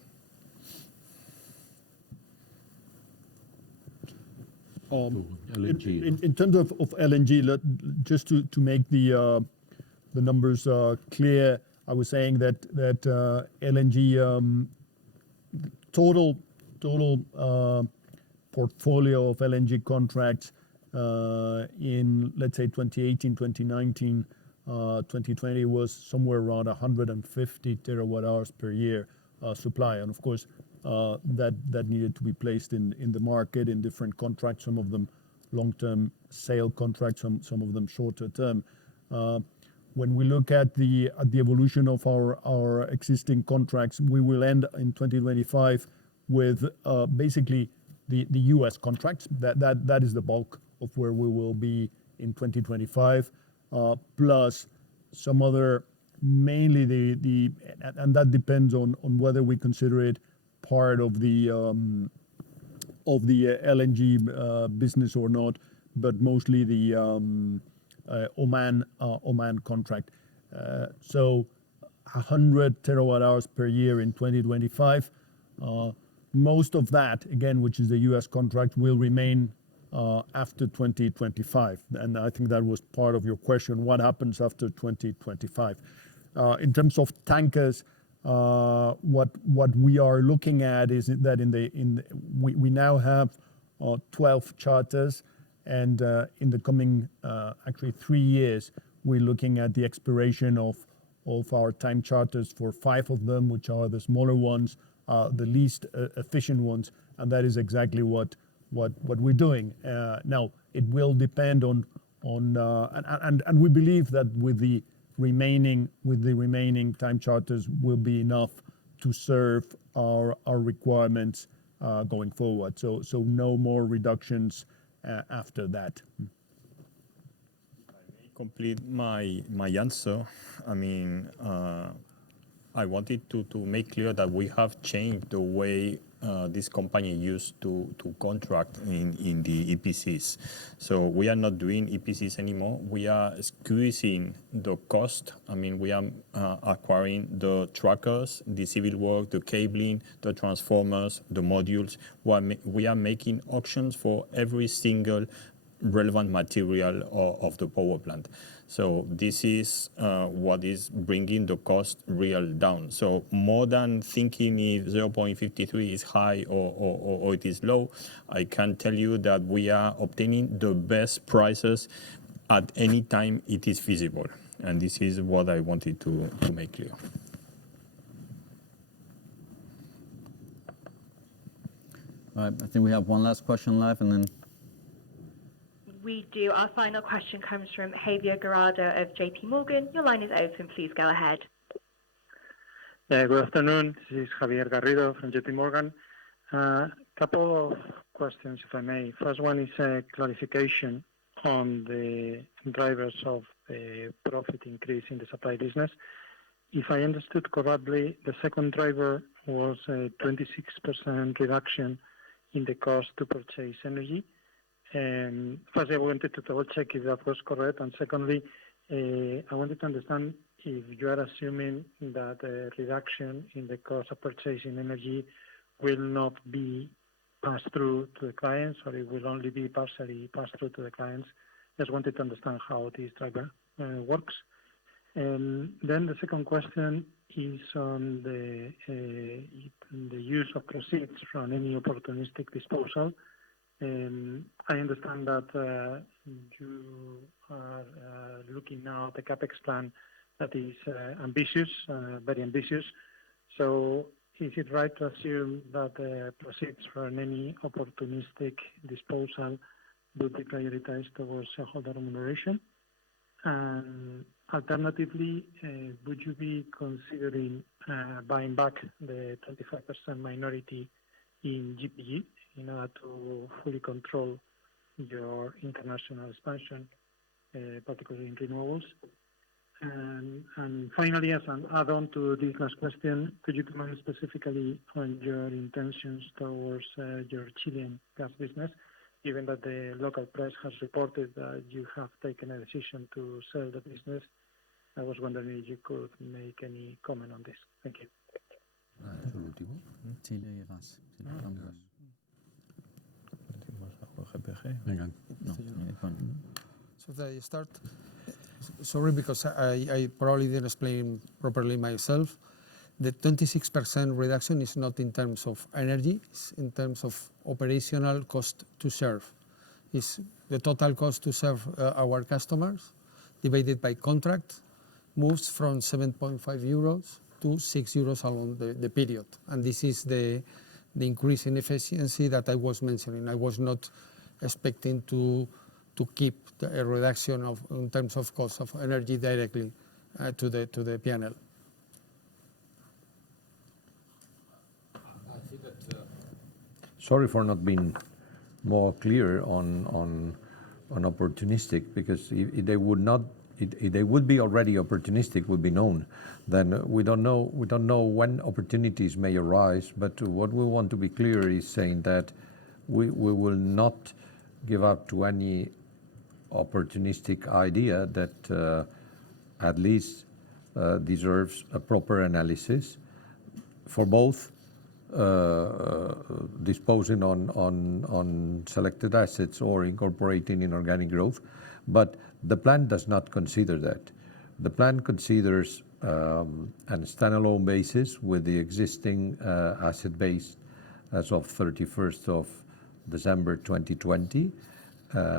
In terms of LNG, just to make the numbers clear, I was saying that LNG total portfolio of LNG contracts in, let's say, 2018, 2019, 2020 was somewhere around 150 terawatt hours per year supply, and of course that needed to be placed in the market in different contracts, some of them long-term sale contracts, some of them shorter term. When we look at the evolution of our existing contracts, we will end in 2025 with basically the US contracts. That is the bulk of where we will be in 2025, plus some other, mainly and that depends on whether we consider it part of the LNG business or not, but mostly the Oman contract. So 100 terawatt hours per year in 2025. Most of that, again, which is the US contract, will remain after 2025. And I think that was part of your question, what happens after 2025? In terms of tankers, what we are looking at is that we now have 12 charters, and in the coming actually 3 years, we're looking at the expiration of our time charters for 5 of them, which are the smaller ones, the least efficient ones, and that is exactly what we're doing. Now it will depend on and we believe that with the remaining time charters will be enough to serve our requirements going forward. So no more reductions after that. If I may complete my answer, I mean, I wanted to make clear that we have changed the way this company used to contract in the EPCs. So we are not doing EPCs anymore. We are squeezing the cost. I mean, we are acquiring the trackers, the civil work, the cabling, the transformers, the modules. We are making auctions for every single relevant material of the power plant. So this is what is bringing the cost real down. So more than thinking if 0.53 is high or it is low, I can tell you that we are obtaining the best prices at any time it is feasible. And this is what I wanted to make clear. All right, I think we have one last question left, and then We do. Our final question comes from Javier Garrido of JP Morgan. Your line is open. Please go ahead. Good afternoon. This is Javier Garrido from JP Morgan. Couple of questions, if I may. First one is a clarification on the drivers of the profit increase in the supply business. If I understood correctly, the second driver was a 26% reduction in the cost to purchase energy. First, I wanted to double check if that was correct. And secondly, I wanted to understand if you are assuming that a reduction in the cost of purchasing energy will not be passed through to the clients, or it will only be partially passed through to the clients. Just wanted to understand how this driver works. And then the second question is on the use of proceeds from any opportunistic disposal. I understand that you are looking now at the CapEx plan that is ambitious, very ambitious. So is it right to assume that proceeds from any opportunistic disposal would be prioritized towards shareholder remuneration? And alternatively, would you be considering buying back the 25% minority in GPG in order to fully control your international expansion, particularly in renewables? And finally, as an add-on to this last question, could you comment specifically on your intentions towards your Chilean gas business, given that the local press has reported that you have taken a decision to sell the business? I was wondering if you could make any comment on this. Thank you. Chile y gas. So I start. Sorry, because I probably didn't explain properly myself. The 26% reduction is not in terms of energy, it's in terms of operational cost to serve. It's the total cost to serve our customers divided by contract moves from 7.5 euros to 6 euros along the period. And this is the increase in efficiency that I was mentioning. I was not expecting to keep a reduction in terms of cost of energy directly to the P&L. Sorry for not being more clear on opportunistic, because if they would be already opportunistic, would be known. Then we don't know when opportunities may arise. But what we want to be clear is saying that we will not give up to any opportunistic idea that at least deserves a proper analysis for both disposing on selected assets or incorporating inorganic growth. But the plan does not consider that. The plan considers on a standalone basis with the existing asset base as of 31st of December 2020,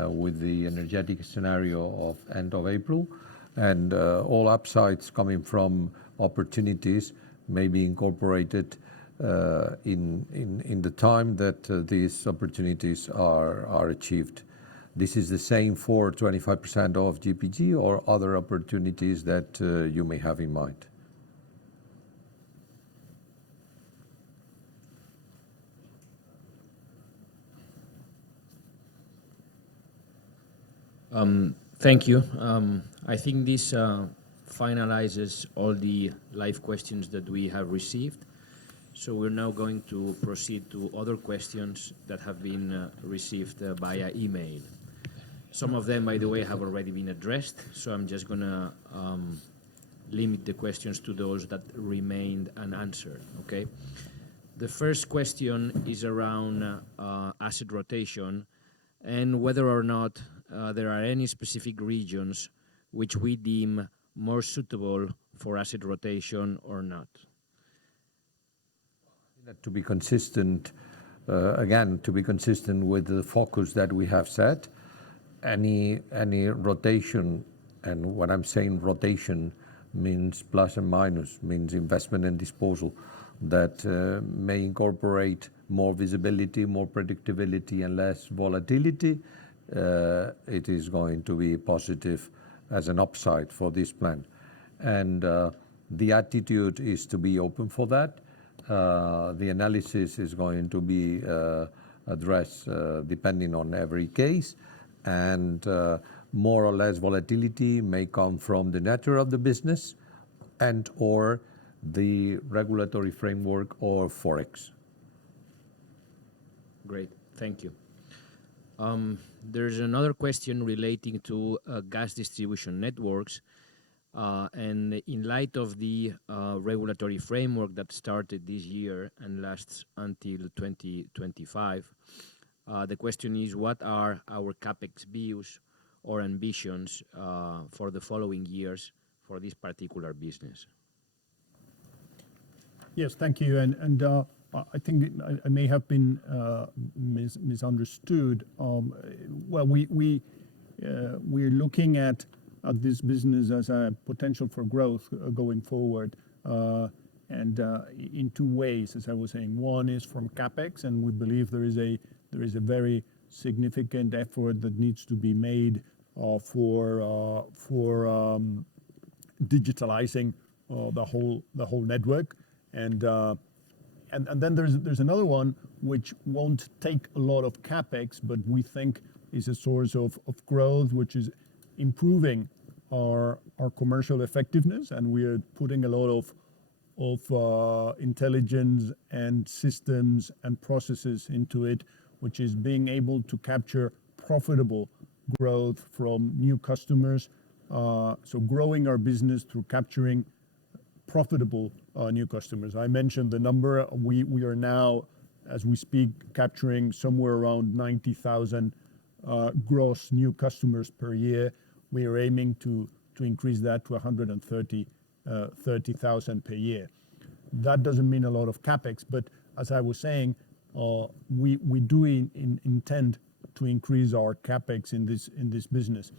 with the energetic scenario of end of April, and all upsides coming from opportunities may be incorporated in the time that these opportunities are achieved. This is the same for 25% of GPG or other opportunities that you may have in mind. Thank you. I think this finalizes all the live questions that we have received. So we're now going to proceed to other questions that have been received via email. Some of them, by the way, have already been addressed, so I'm just going to limit the questions to those that remained unanswered, okay? The first question is around asset rotation and whether or not there are any specific regions which we deem more suitable for asset rotation or not. To be consistent, again, to be consistent with the focus that we have set, any rotation, and when I'm saying rotation, means plus and minus, means investment and disposal, that may incorporate more visibility, more predictability, and less volatility, it is going to be positive as an upside for this plan. And the attitude is to be open for that. The analysis is going to be addressed depending on every case, and more or less volatility may come from the nature of the business and or the regulatory framework or Forex. Great, thank you. There's another question relating to gas distribution networks. And in light of the regulatory framework that started this year and lasts until 2025, the question is, what are our CapEx views or ambitions for the following years for this particular business? Yes, thank you. And I think I may have been misunderstood. Well, we're looking at this business as a potential for growth going forward, and in two ways, as I was saying. One is from CapEx, and we believe there is a very significant effort that needs to be made for digitalizing the whole network, and then there's another one which won't take a lot of CapEx, but we think is a source of growth, which is improving our commercial effectiveness, and we are putting a lot of intelligence and systems and processes into it, which is being able to capture profitable growth from new customers. So growing our business through capturing profitable new customers. I mentioned the number. We are now, as we speak, capturing somewhere around 90,000 gross new customers per year. We are aiming to increase that to 130,000 per year. That doesn't mean a lot of CapEx, but as I was saying, we do intend to increase our CapEx in this business.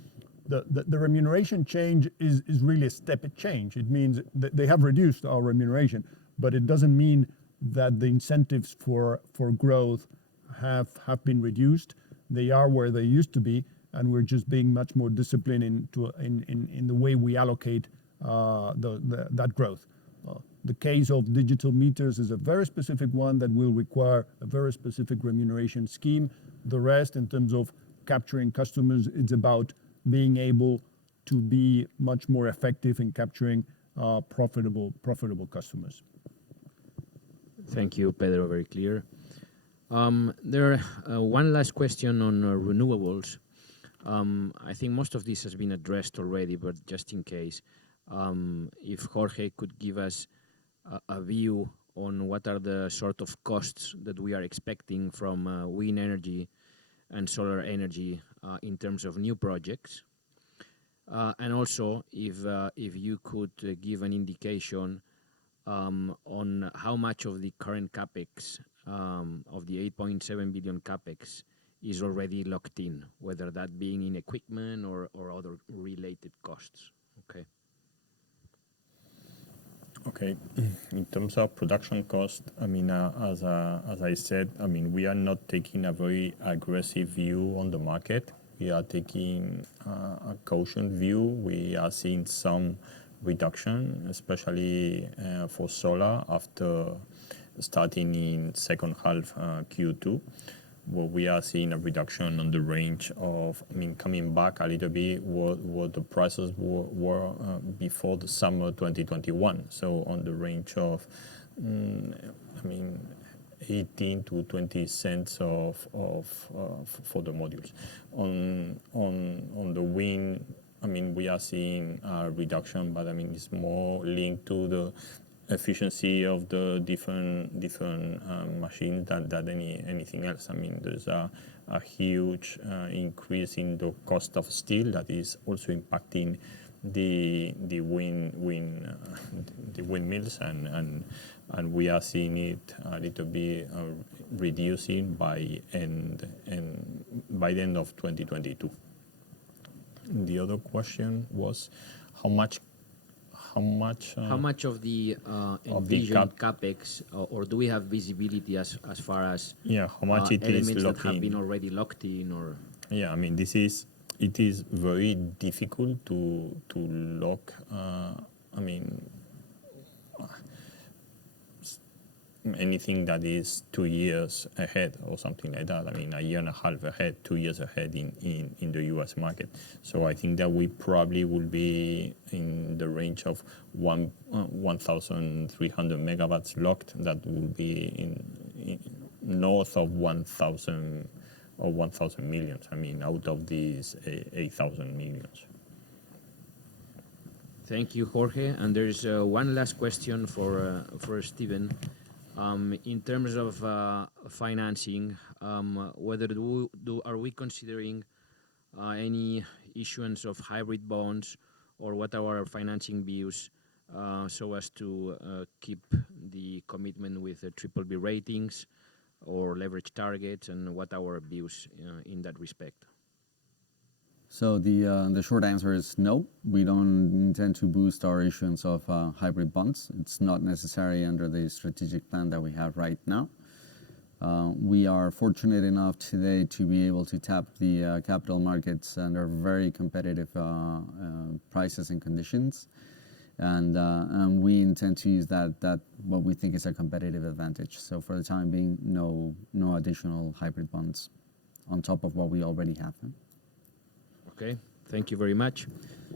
The remuneration change is really a step change. It means that they have reduced our remuneration, but it doesn't mean that the incentives for growth have been reduced. They are where they used to be, and we're just being much more disciplined in the way we allocate that growth. The case of digital meters is a very specific one that will require a very specific remuneration scheme. The rest, in terms of capturing customers, it's about being able to be much more effective in capturing profitable customers. Thank you, Pedro. Very clear. There one last question on renewables. I think most of this has been addressed already, but just in case, if Jorge could give us a view on what are the sort of costs that we are expecting from wind energy and solar energy in terms of new projects. And also, if you could give an indication on how much of the current CapEx, of the 8.7 billion CapEx, is already locked in, whether that being in equipment or other related costs. Okay. Okay. In terms of production cost, I mean, as I said, I mean, we are not taking a very aggressive view on the market. We are taking a caution view. We are seeing some reduction, especially for solar after starting in second half Q2. Where we are seeing a reduction on the range of, I mean, coming back a little bit what the prices were before the summer 2021. So on the range of I mean, 18 to 20 cents for the modules. On the wind, I mean, we are seeing a reduction, but I mean, it's more linked to the efficiency of the different machines than anything else. I mean, there's a huge increase in the cost of steel that is also impacting the windmills, and we are seeing it a little bit reducing by the end of 2022. The other question was how much of the envisioned capex, or do we have visibility as far as how much it is elements that locked have in? been already locked in, or I mean, it is very difficult to lock. I mean, anything that is 2 years ahead or something like that. I mean, a year and a half ahead, 2 years ahead in the U.S. market. So I think that we probably will be in the range of 1,300 megawatts locked. That will be in north of 1,000 or 1,000 millions. I mean, out of these 8,000 millions. Thank you, Jorge. And there's one last question for Steven. In terms of financing, whether are we considering any issuance of hybrid bonds, or what are our financing views so as to keep the commitment with the BBB ratings or leverage targets, and what are our views in that respect? So the short answer is no. We don't intend to boost our issuance of hybrid bonds. It's not necessary under the strategic plan that we have right now. We are fortunate enough today to be able to tap the capital markets under very competitive prices and conditions, and we intend to use that what we think is a competitive advantage. So for the time being, no additional hybrid bonds on top of what we already have. Okay, thank you very much.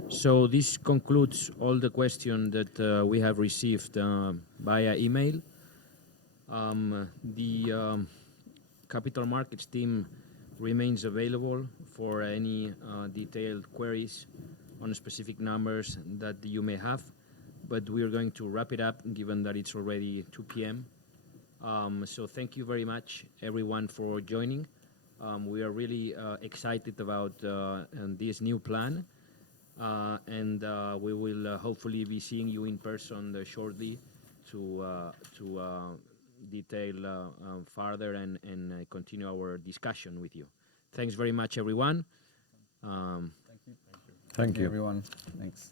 So this concludes all the questions that we have received via email. The capital markets team remains available for any detailed queries on specific numbers that you may have, but we are going to wrap it up given that it's already 2 p.m. So thank you very much, everyone, for joining. We are really excited about this new plan, and we will hopefully be seeing you in person shortly to detail further and continue our discussion with you. Thanks very much, everyone. Thank you. Thank you, everyone. Thanks.